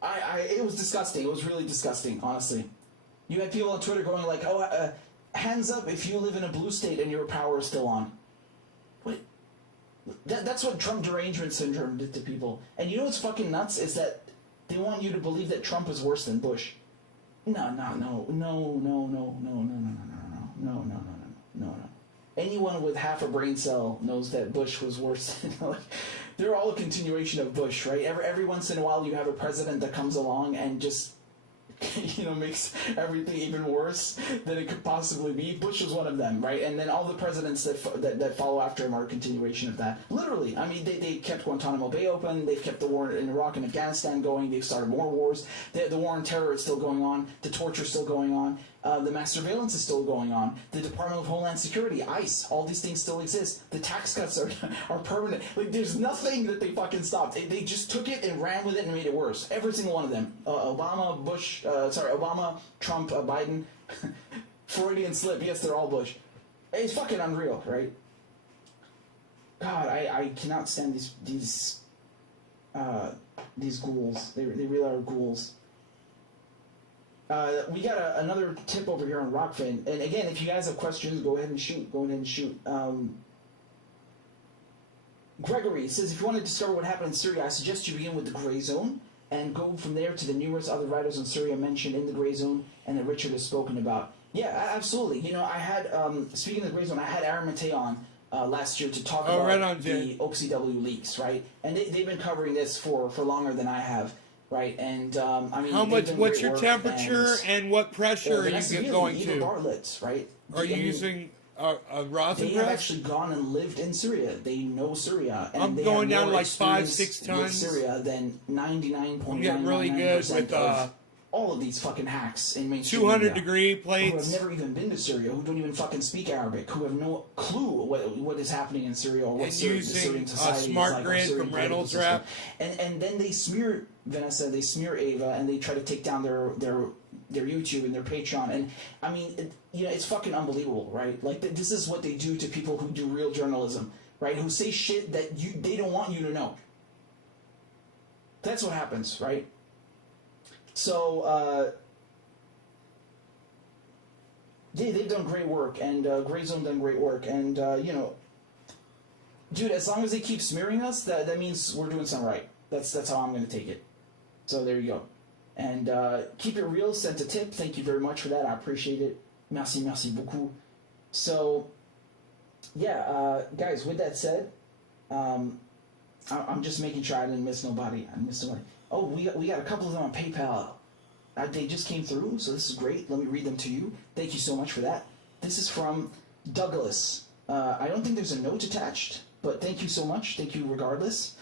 It was disgusting. It was really disgusting, honestly. You had people on Twitter going like, hands up if you live in a blue state and your power is still on. What? That's what Trump derangement syndrome did to people. And you know what's fucking nuts is that they want you to believe that Trump is worse than Bush. No. Anyone with half a brain cell knows that Bush was worse. They're all a continuation of Bush, right? Every once in a while you have a president that comes along and just makes everything even worse than it could possibly be. Bush was one of them, right? And then all the presidents that follow after him are a continuation of that. Literally, I mean, they kept Guantanamo Bay open. They've kept the war in Iraq and Afghanistan going. They've started more wars. The war on terror is still going on. The torture is still going on. The mass surveillance is still going on. The Department of Homeland Security, ICE, all these things still exist. The tax cuts are permanent. Like, there's nothing that they fucking stopped. They just took it and ran with it and made it worse. Every single one of them. Obama, Trump, Biden. Freudian slip. Yes, they're all Bush. It's fucking unreal, right? God, I cannot stand these ghouls. They really are ghouls. We got another tip over here on Rockfin, and again, if you guys have questions, go ahead and shoot. Gregory says, if you want to discover what happened in Syria, I suggest you begin with the Gray Zone and go from there to the numerous other writers on Syria mentioned in the Gray Zone and that Richard has spoken about. Yeah, absolutely. I had, speaking of the Gray Zone, I had Aaron Matei on last year to talk about the OCW leaks, right? And they've been covering this for longer than I have. Right, and I mean, how much? What's your temperature and what pressure are you going to? Bartlett's, right? Are you using a rosin They have actually gone and lived in Syria. They know Syria. And I'm they going have down more like 5-6 tons. with Syria than 99.99% I'm getting really good with all of these fucking hacks in mainstream 200-degree plates. Who have never even been to Syria, who don't even fucking speak Arabic, who have no clue what is happening in Syria or what Syrian society is like. Smart Grid from Reynolds Wrap. And then they smear Vanessa, they smear Ava, and they try to take down their YouTube and their Patreon. And I mean, it's fucking unbelievable, right? Like, this is what they do to people who do real journalism, right? Who say shit that they don't want you to know. That's what happens, right? So, they've done great work, and Gray Zone done great work, and, dude, as long as they keep smearing us, that means we're doing something right. That's how I'm going to take it. So there you go. And keep it real, sent a tip. Thank you very much for that. I appreciate it. Merci beaucoup. So, yeah, guys, with that said, I'm just making sure I didn't miss nobody. Oh, we got a couple of them on PayPal. They just came through, so this is great. Let me read them to you. Thank you so much for that. This is from Douglas. I don't think there's a note attached, but thank you so much. Thank you regardless.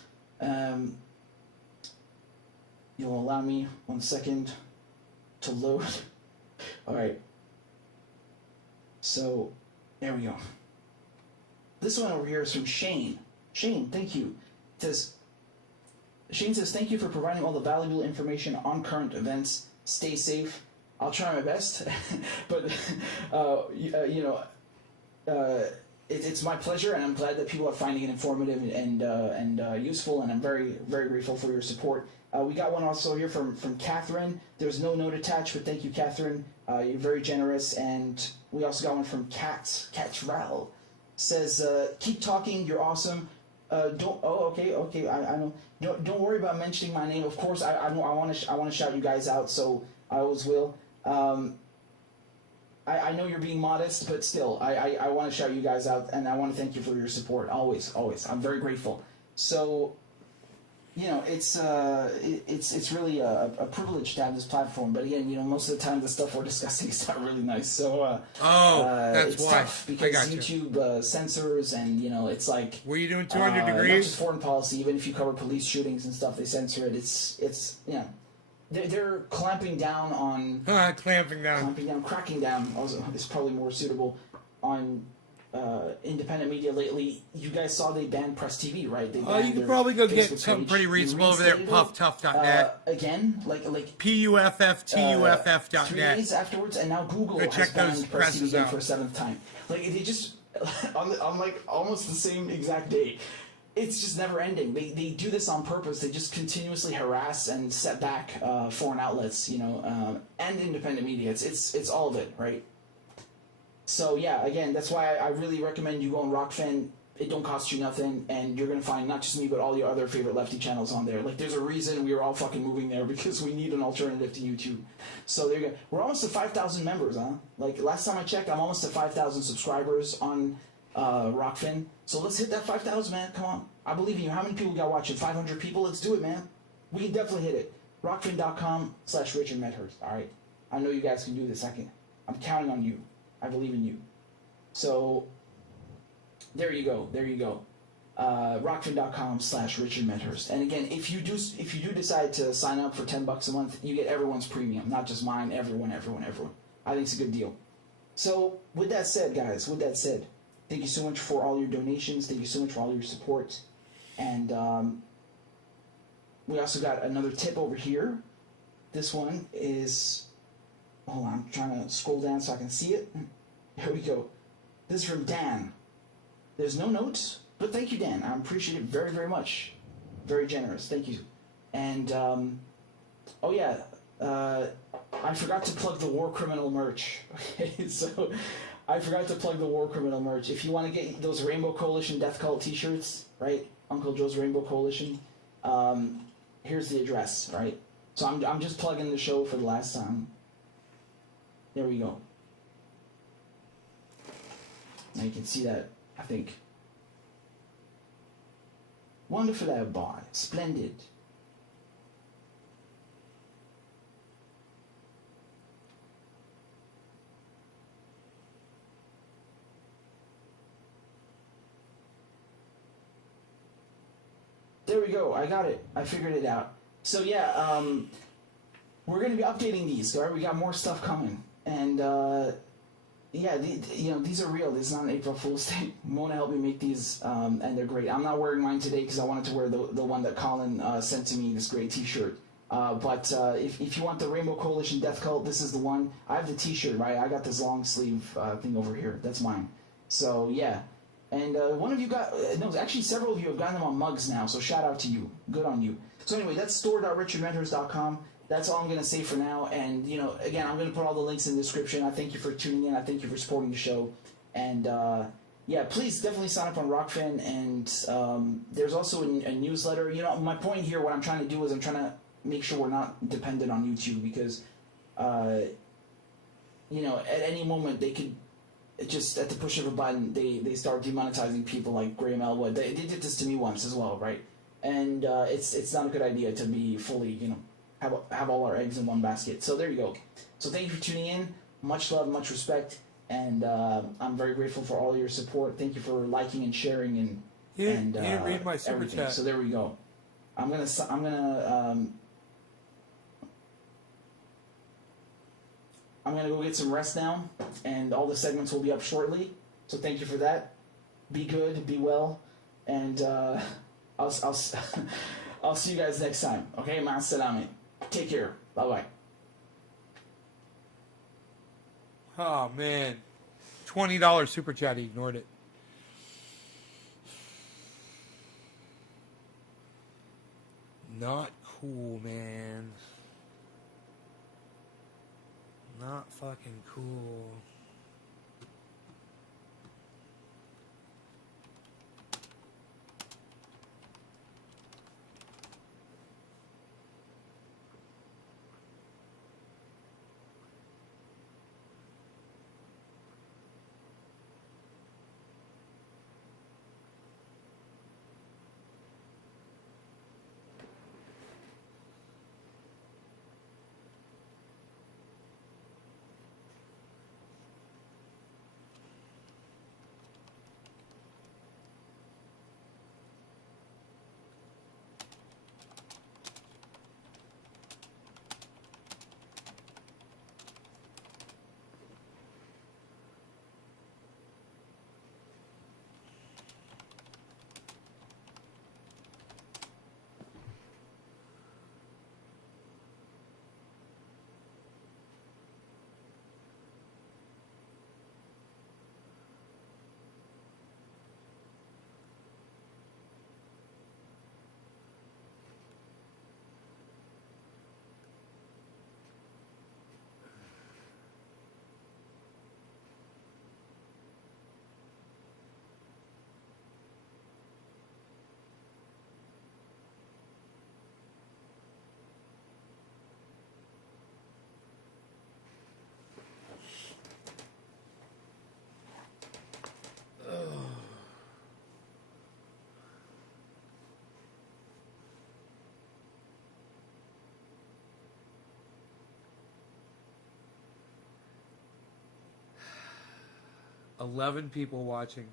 You'll allow me 1 second to load. All right. So, there we go. This one over here is from Shane. Shane, thank you. Shane says, thank you for providing all the valuable information on current events. Stay safe. I'll try my best. But, it's my pleasure, and I'm glad that people are finding it informative and useful, and I'm very, very grateful for your support. We got one also here from Catherine. There's no note attached, but thank you, Catherine. You're very generous. And we also got one from Catral. Says, keep talking, you're awesome. Okay, I know. Don't worry about mentioning my name. Of course, I want to shout you guys out, so I always will. I know you're being modest, but still, I want to shout you guys out, and I want to thank you for your support. Always. I'm very grateful. So, it's really a privilege to have this platform. But again, most of the time the stuff we're discussing is not really nice. So, that's it's why. tough because YouTube censors, and it's like. Were you doing 200 degrees? Not just foreign policy. Even if you cover police shootings and stuff, they censor it. It's They're clamping down on... cracking down is probably more suitable on independent media lately. You guys saw they banned Press TV, right? You could probably go get something pretty reasonable over there at pufftough.net. Again, like PUFFTUFF.net. 3 days afterwards, and now Google has banned Press TV again for a 7th time. Like, they just... on like almost the same exact day. It's just never ending. They do this on purpose. They just continuously harass and set back foreign outlets, and independent media. It's all of it, right? So yeah, again, that's why I really recommend you go on Rockfin. It don't cost you nothing, and you're gonna find not just me, but all your other favorite lefty channels on there. Like, there's a reason we were all fucking moving there, because we need an alternative to YouTube. So there you go. We're almost at 5,000 members, huh? Like, last time I checked, I'm almost at 5,000 subscribers on Rockfin. So let's hit that 5,000, man. Come on. I believe in you. How many people got watching? 500 people? Let's do it, man. We can definitely hit it. Rockfin.com/Richard Medhurst. All right. I know you guys can do this. I'm counting on you. I believe in you. So there you go. There you go. Rockfin.com/Richard Medhurst. And again, if you do decide to sign up for $10 a month, you get everyone's premium, not just mine. Everyone. I think it's a good deal. So with that said, guys, thank you so much for all your donations. Thank you so much for all your support. And we also got another tip over here. This one is, hold on, I'm trying to scroll down so I can see it. Here we go. This is from Dan. There's no notes, but thank you, Dan. I appreciate it very, very much. Very generous. Thank you. And, oh yeah, I forgot to plug the War Criminal merch. Okay, so I forgot to plug the War Criminal merch. If you want to get those Rainbow Coalition Death Cult t-shirts, right? Uncle Joe's Rainbow Coalition. Here's the address, right? So I'm just plugging the show for the last time. There we go. Now you can see that, I think. Wonderful ad boy. Splendid. There we go. I got it. I figured it out. So yeah, we're going to be updating these. All right, we got more stuff coming, and yeah, these are real. This is not an April Fool's Day. Mona helped me make these, and they're great. I'm not wearing mine today because I wanted to wear the one that Colin sent to me. This great T-shirt. But if you want the Rainbow Coalition Death Cult, this is the one. I have the T-shirt, right? I got this long sleeve thing over here. That's mine. So yeah. And one of you got, no, actually several of you have gotten them on mugs now, so shout out to you. Good on you. So anyway, that's store.richardmedhurst.com. That's all I'm going to say for now. And, again, I'm going to put all the links in the description. I thank you for tuning in. I thank you for supporting the show. And, yeah, please definitely sign up on Rockfin. And there's also a newsletter. My point here, what I'm trying to do is I'm trying to make sure we're not dependent on YouTube because, at any moment they could, just at the push of a button, they start demonetizing people like Graham Elwood. They did this to me once as well, right? And it's not a good idea to be fully, have all our eggs in one basket. So there you go. So thank you for tuning in. Much love, much respect, and I'm very grateful for all your support. Thank you for liking and sharing and read my super everything. chat. So there we go. I'm gonna go get some rest now, and all the segments will be up shortly. So thank you for that. Be good, be well, and I'll see you guys next time. Okay, ma salami. Take care. Bye bye. Oh man, $20 super chat. He ignored it. Not cool, man. Not fucking cool. 11 people watching.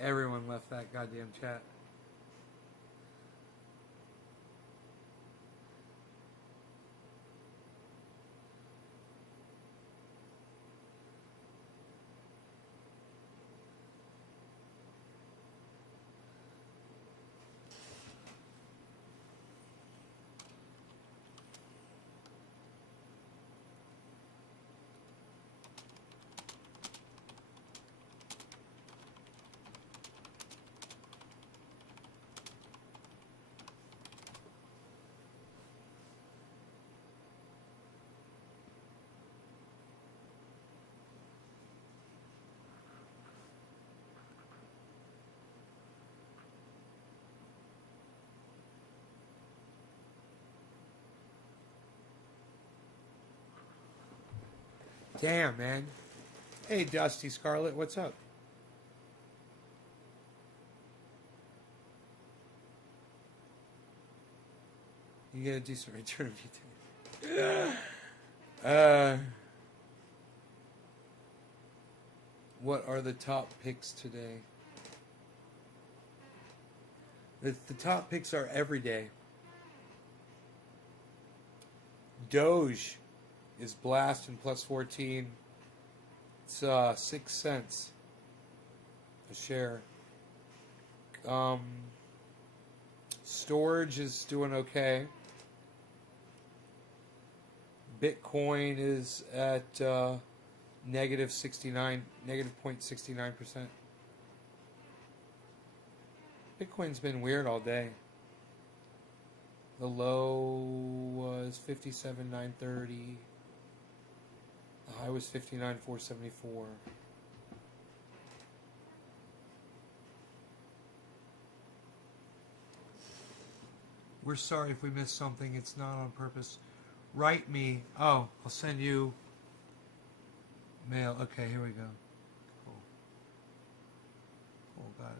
Everyone left that goddamn chat. Damn, man. Hey, Dusty Scarlet, what's up? You get a decent return if you do. What are the top picks today? The top picks are every day. Doge is blasting plus 14. It's 6 cents a share. Storage is doing okay. Bitcoin is at negative 0.69%. Bitcoin's been weird all day. The low was 57,930. The high was 59,474. We're sorry if we missed something. It's not on purpose. Write me. Oh, I'll send you mail. Okay, here we go. Cool. Cool, got it.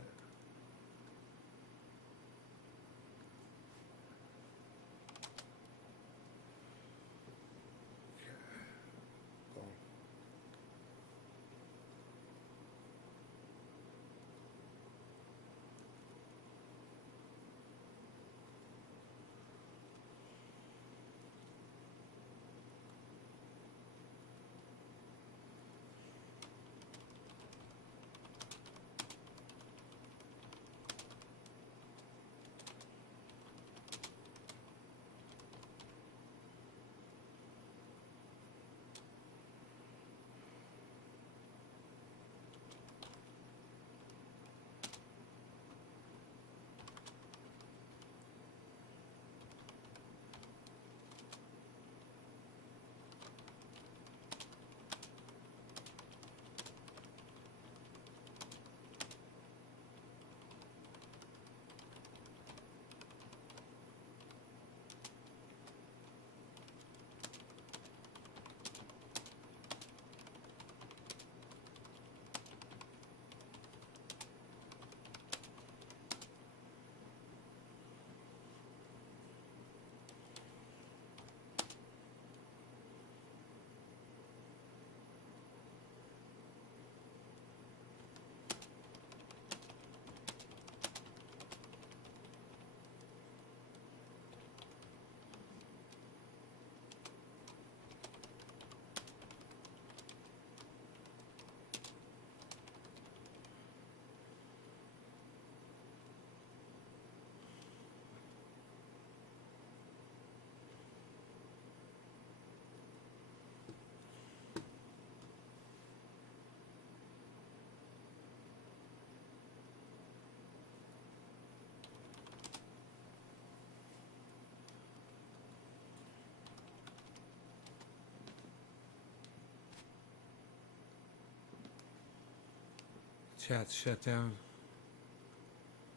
Chat's shut down.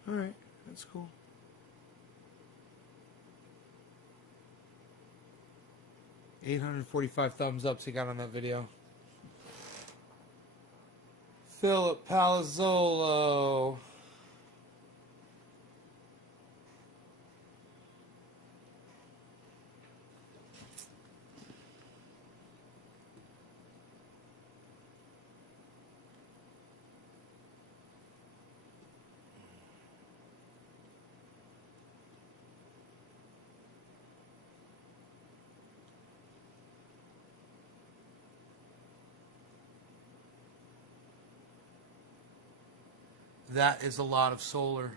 Alright, that's cool. $845 thumbs ups he got on that video. Philip Palazzolo. That is a lot of solar.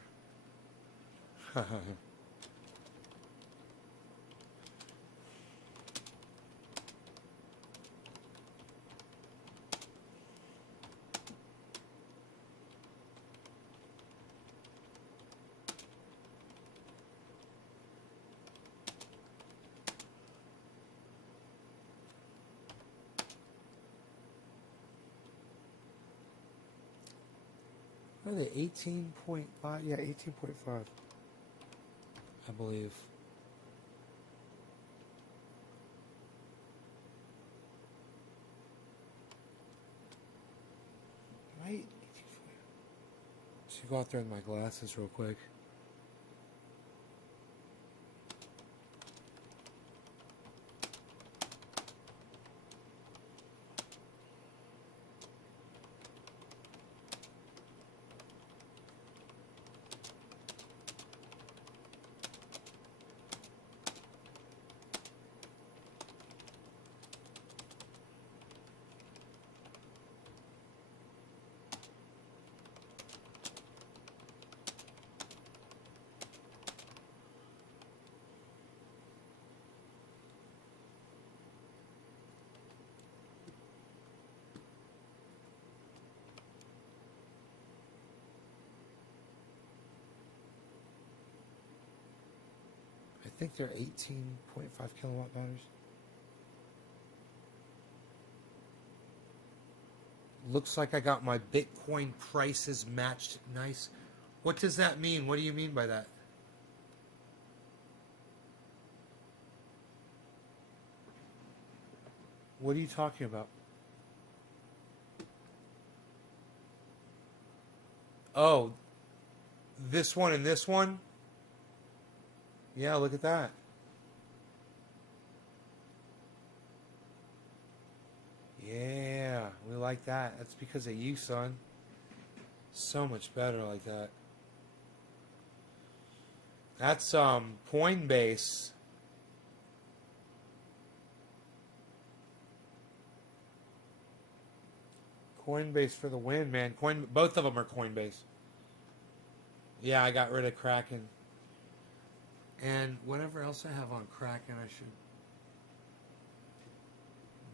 Are they 18.5? Yeah, 18.5. I believe. Right? Should go out there with my glasses real quick. I think they're 18.5 kilowatt batteries. Looks like I got my Bitcoin prices matched nice. What does that mean? What do you mean by that? What are you talking about? Oh, this one and this one? Yeah, look at that. Yeah, we like that. That's because of you, son. So much better like that. That's Coinbase. Coinbase for the win, man. Both of them are Coinbase. Yeah, I got rid of Kraken. And whatever else I have on Kraken, I should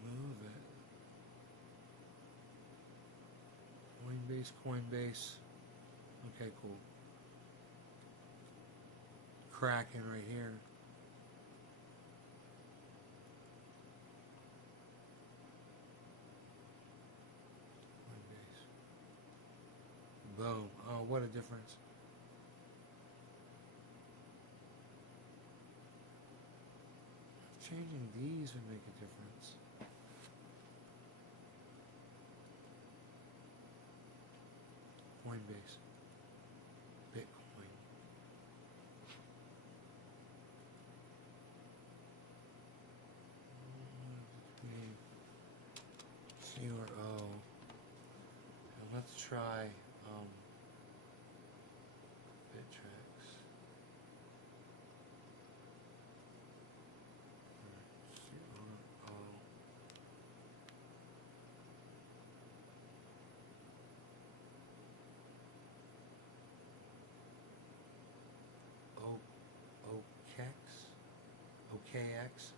move it. Coinbase. Okay, cool. Kraken right here. Coinbase. Boom. Oh, what a difference. Changing these would make a difference. Coinbase. Bitcoin. CRO. And let's try Bittrex. CRO. OKX.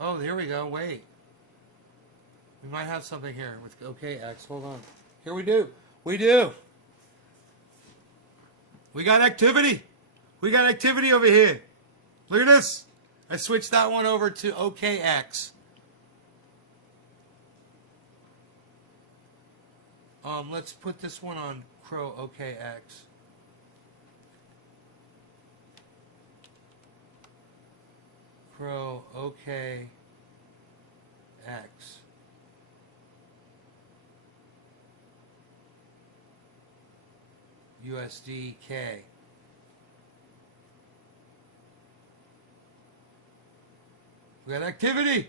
Oh, here we go. Wait. We might have something here with OKX. Hold on. Here we do. We do. We got activity. We got activity over here. Look at this. I switched that one over to OKX. Let's put this one on Crow OKX. Crow OK X. USDK. We got activity.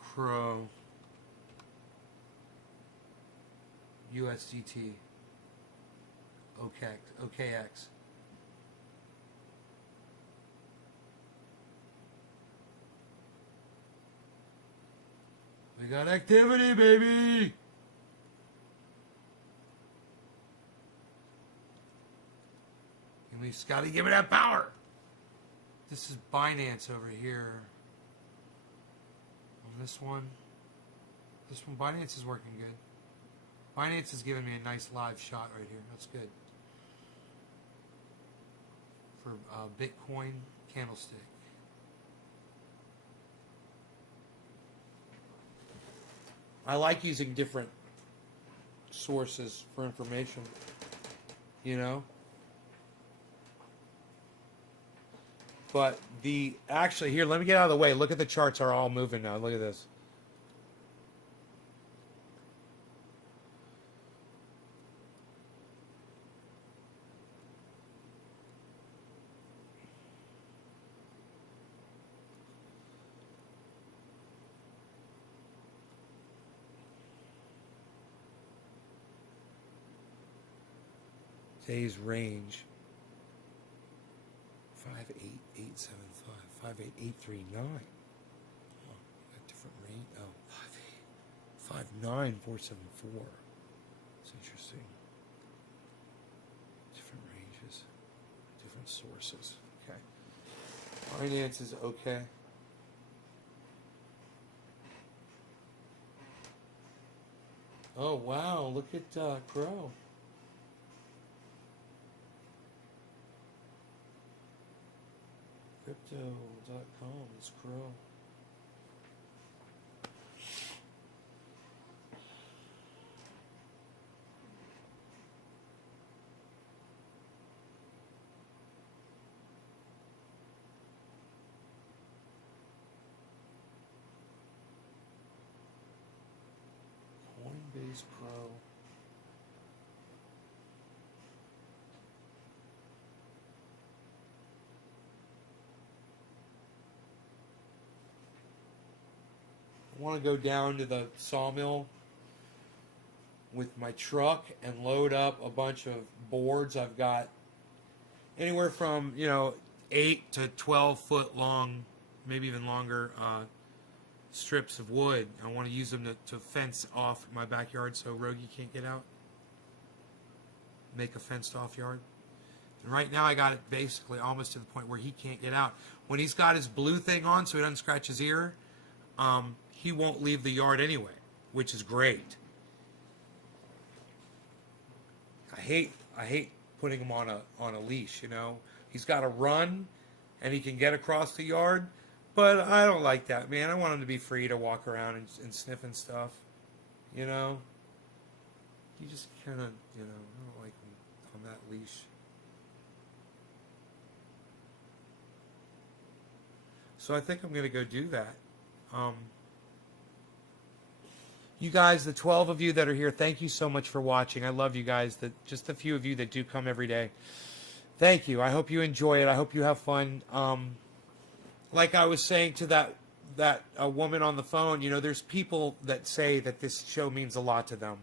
Crow. USDT. OKX. We got activity, baby. And we just got to give it that power. This is Binance over here. On this one, Binance is working good. Binance is giving me a nice live shot right here. That's good. For Bitcoin candlestick. I like using different sources for information, you know? But actually here, let me get out of the way. Look at the charts are all moving now. Look at this. Today's range 58875, 58839. Oh, got different range. Oh, 59474. That's interesting. Different ranges, different sources. Okay. Finance is okay. Oh wow! Look at Crow. Crypto.com is Crow. Coinbase Pro. I want to go down to the sawmill with my truck and load up a bunch of boards. I've got anywhere from 8 to 12 foot long, maybe even longer strips of wood. I want to use them to fence off my backyard so Rogie can't get out. Make a fenced off yard. And right now I got it basically almost to the point where he can't get out. When he's got his blue thing on so he doesn't scratch his ear, he won't leave the yard anyway, which is great. I hate putting him on a leash, He's got to run and he can get across the yard, but I don't like that, man. I want him to be free to walk around and sniff and stuff, You just kind of, I don't like him on that leash. So I think I'm going to go do that. You guys, the 12 of you that are here, thank you so much for watching. I love you guys. Just the few of you that do come every day. Thank you. I hope you enjoy it. I hope you have fun. Like I was saying to that woman on the phone, there's people that say that this show means a lot to them.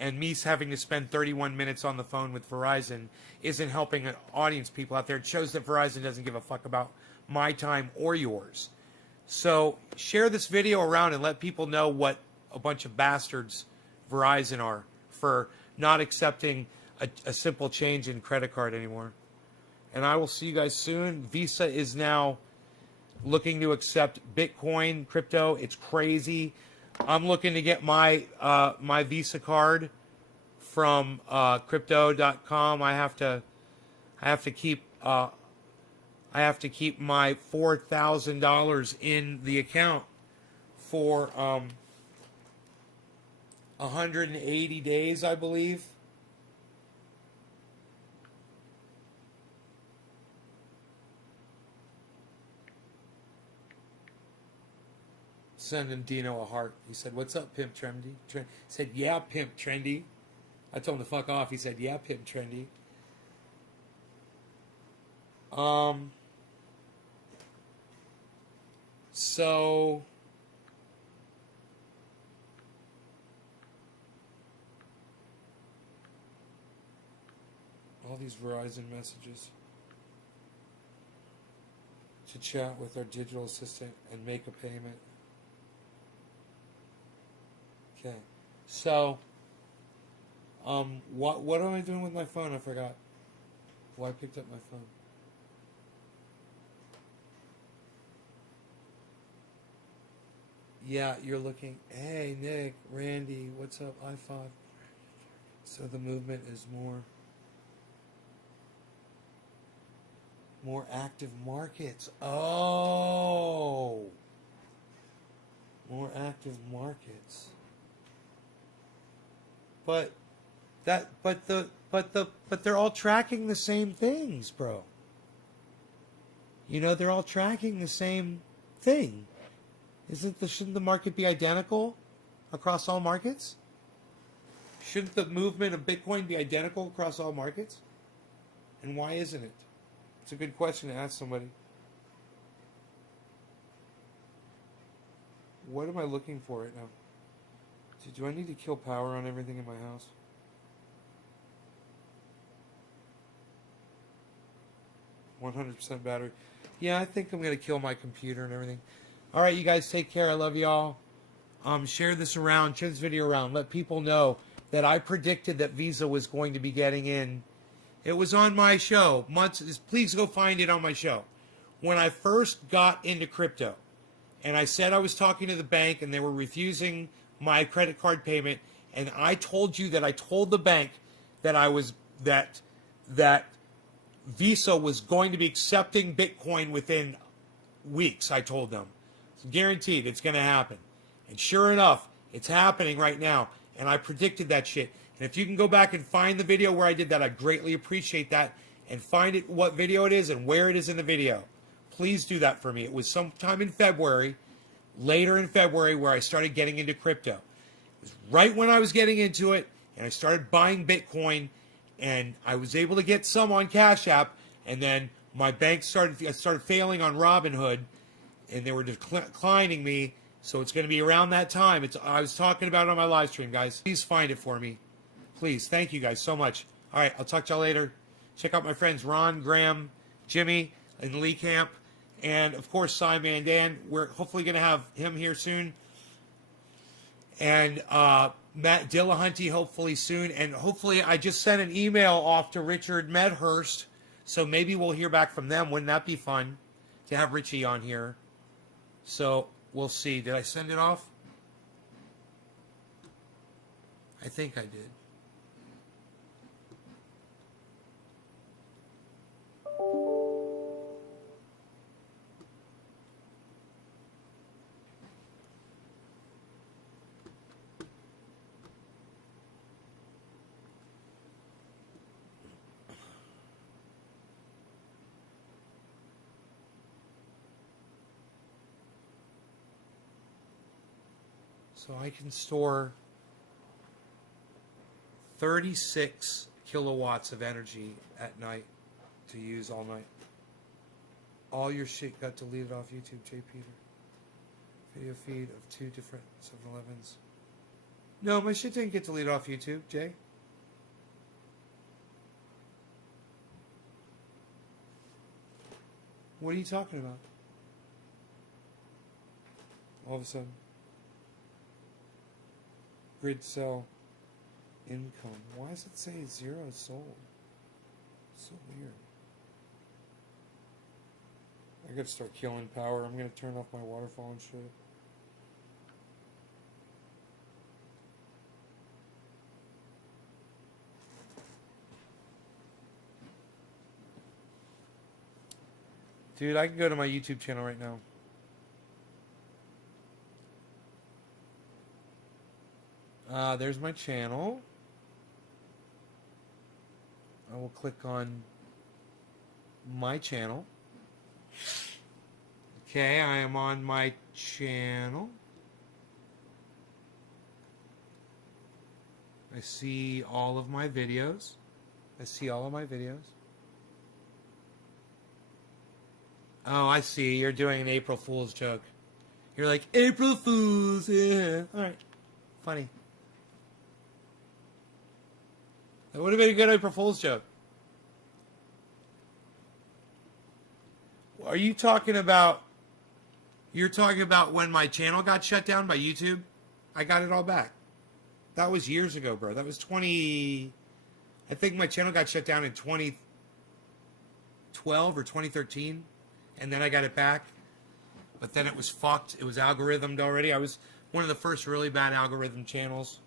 And me having to spend 31 minutes on the phone with Verizon isn't helping audience people out there. It shows that Verizon doesn't give a fuck about my time or yours. So share this video around and let people know what a bunch of bastards Verizon are for not accepting a simple change in credit card anymore. And I will see you guys soon. Visa is now looking to accept Bitcoin, crypto. It's crazy. I'm looking to get my my Visa card from crypto.com. I have to keep my $4,000 in the account for 180 days, I believe. sending Dino a heart. He said, "What's up, Pimp Trendy?" He said, "Yeah, Pimp Trendy." I told him to fuck off. He said, "Yeah, Pimp Trendy." So all these Verizon messages. To chat with our digital assistant and make a payment. Okay. So what am I doing with my phone? I forgot. Well, I picked up my phone. Yeah, you're looking. Hey, Nick, Randy, what's up? I5. So the movement is more active markets. Oh, more active markets. But they're all tracking the same things, bro. You know, they're all tracking the same thing. Shouldn't the market be identical across all markets? Shouldn't the movement of Bitcoin be identical across all markets? And why isn't it? It's a good question to ask somebody. What am I looking for right now? Do I need to kill power on everything in my house? %100 battery. Yeah, I think I'm going to kill my computer and everything. All right, you guys take care. I love y'all. Share this around. Share this video around. Let people know that I predicted that Visa was going to be getting in. It was on my show. Please go find it on my show. When I first got into crypto, and I said I was talking to the bank, and they were refusing my credit card payment, and I told you that I told the bank that that Visa was going to be accepting Bitcoin within weeks. I told them. It's guaranteed it's going to happen. And sure enough, it's happening right now. And I predicted that shit. And if you can go back and find the video where I did that, I'd greatly appreciate that. And find it, what video it is and where it is in the video. Please do that for me. It was sometime in February, later in February, where I started getting into crypto. It was right when I was getting into it, and I started buying Bitcoin, and I was able to get some on Cash App, and then my bank started failing on Robinhood, and they were declining me. So it's going to be around that time. I was talking about it on my live stream, guys. Please find it for me. Please. Thank you guys so much. All right. I'll talk to y'all later. Check out my friends Ron, Graham, Jimmy, and Lee Camp. And, of course, Simon and Dan. We're hopefully going to have him here soon. And Matt Dillahunty hopefully soon. And hopefully I just sent an email off to Richard Medhurst. So maybe we'll hear back from them. Wouldn't that be fun to have Richie on here? So we'll see. Did I send it off? I think I did. So I can store 36 kilowatts of energy at night to use all night. All your shit got deleted off YouTube, J. Peter. Video feed of 2 different 7-Elevens. No, my shit didn't get deleted off YouTube, Jay. What are you talking about? All of a sudden. Grid cell income. Why does it say 0 sold? So weird. I gotta start killing power. I'm gonna turn off my waterfall and shit. Dude, I can go to my YouTube channel right now. There's my channel. I will click on my channel. Okay, I am on my channel. I see all of my videos. I see all of my videos. Oh, I see. You're doing an April Fool's joke. You're like, April Fool's, yeah. All right. Funny. That would have been a good April Fool's joke. Are you talking about... You're talking about when my channel got shut down by YouTube? I got it all back. That was years ago, bro. That was 20... I think my channel got shut down in 2012 or 2013. And then I got it back. But then it was fucked. It was algorithmed already. I was one of the first really bad algorithm channels.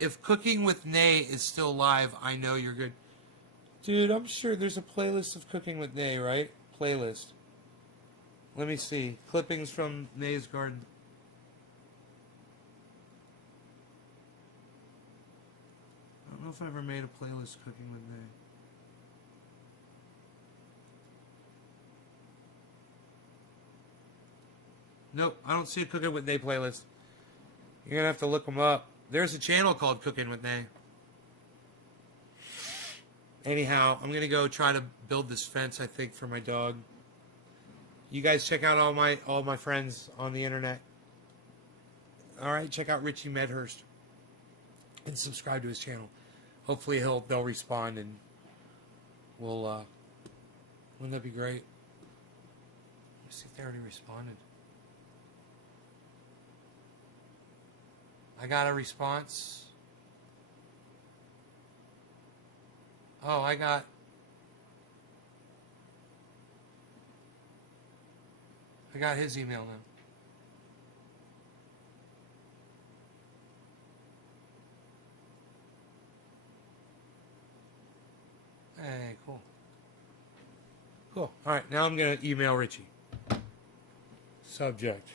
If Cooking with Nay is still live, I know you're good. Dude, I'm sure there's a playlist of Cooking with Nay, right? Playlist. Let me see. Clippings from Nay's Garden. I don't know if I ever made a playlist Cooking with Nay. Nope, I don't see a Cooking with Nay playlist. You're going to have to look them up. There's a channel called Cooking with Nay. Anyhow, I'm going to go try to build this fence, I think, for my dog. You guys check out all my friends on the internet. All right, check out Richie Medhurst and subscribe to his channel. Hopefully they'll respond and we'll wouldn't that be great? Let's see if they already responded. I got a response. Oh, I got his email now. Hey, cool. Cool. All right, now I'm going to email Richie. Subject.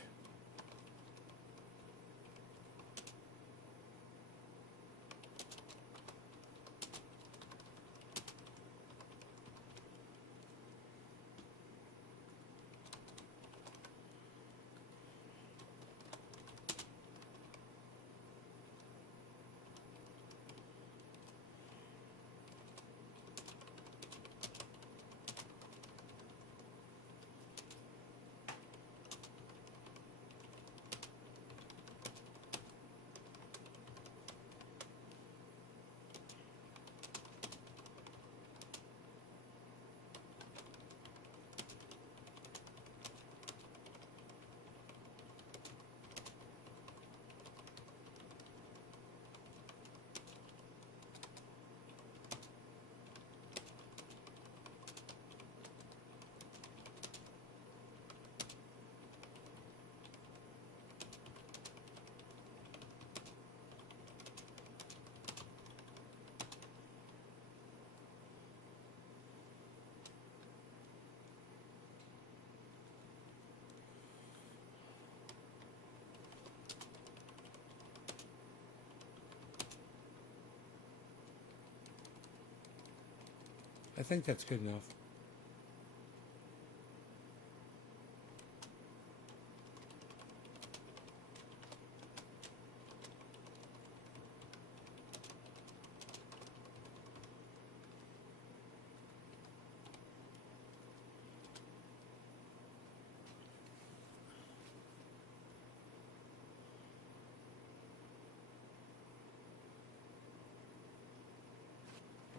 I think that's good enough.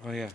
Oh yeah.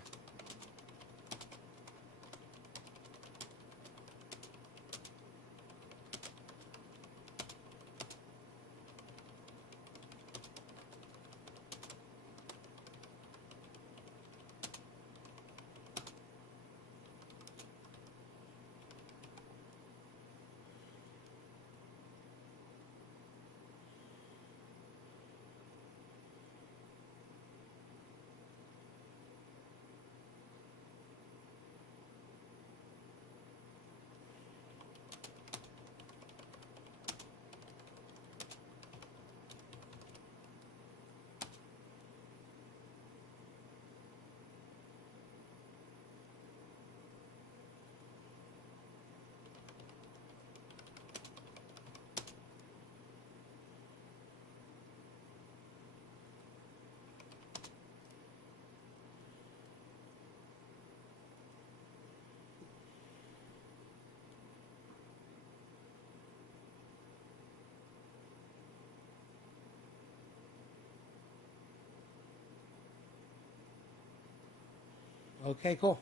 Okay, cool.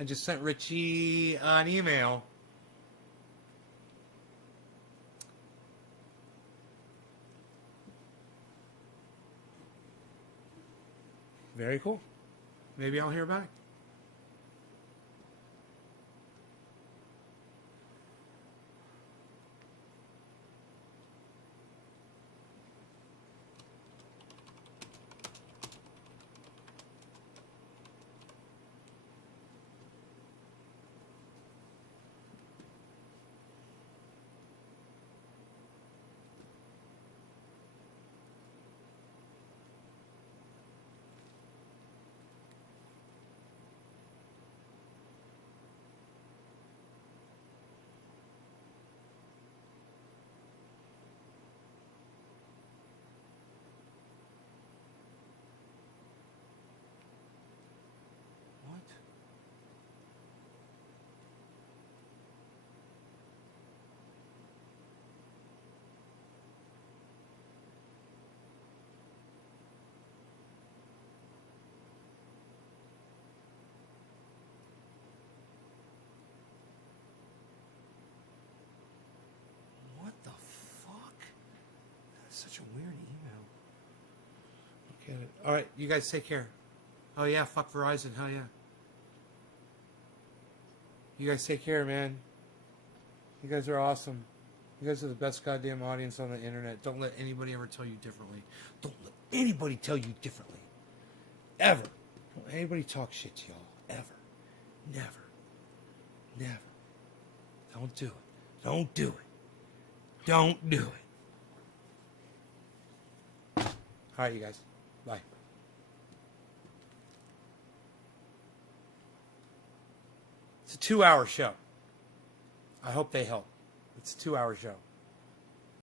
I just sent Richie an email. Very cool. Maybe I'll hear back. What? What the fuck? That's such a weird email. Look at it. All right, you guys take care. Oh yeah, fuck Verizon. Hell yeah. You guys take care, man. You guys are awesome. You guys are the best goddamn audience on the internet. Don't let anybody ever tell you differently. Don't let anybody tell you differently. Ever. Don't let anybody talk shit to y'all. Ever. Never. Never. Don't do it. Don't do it. Don't do it. All right, you guys. Bye. It's a 2-hour show. I hope they help. It's a 2-hour show.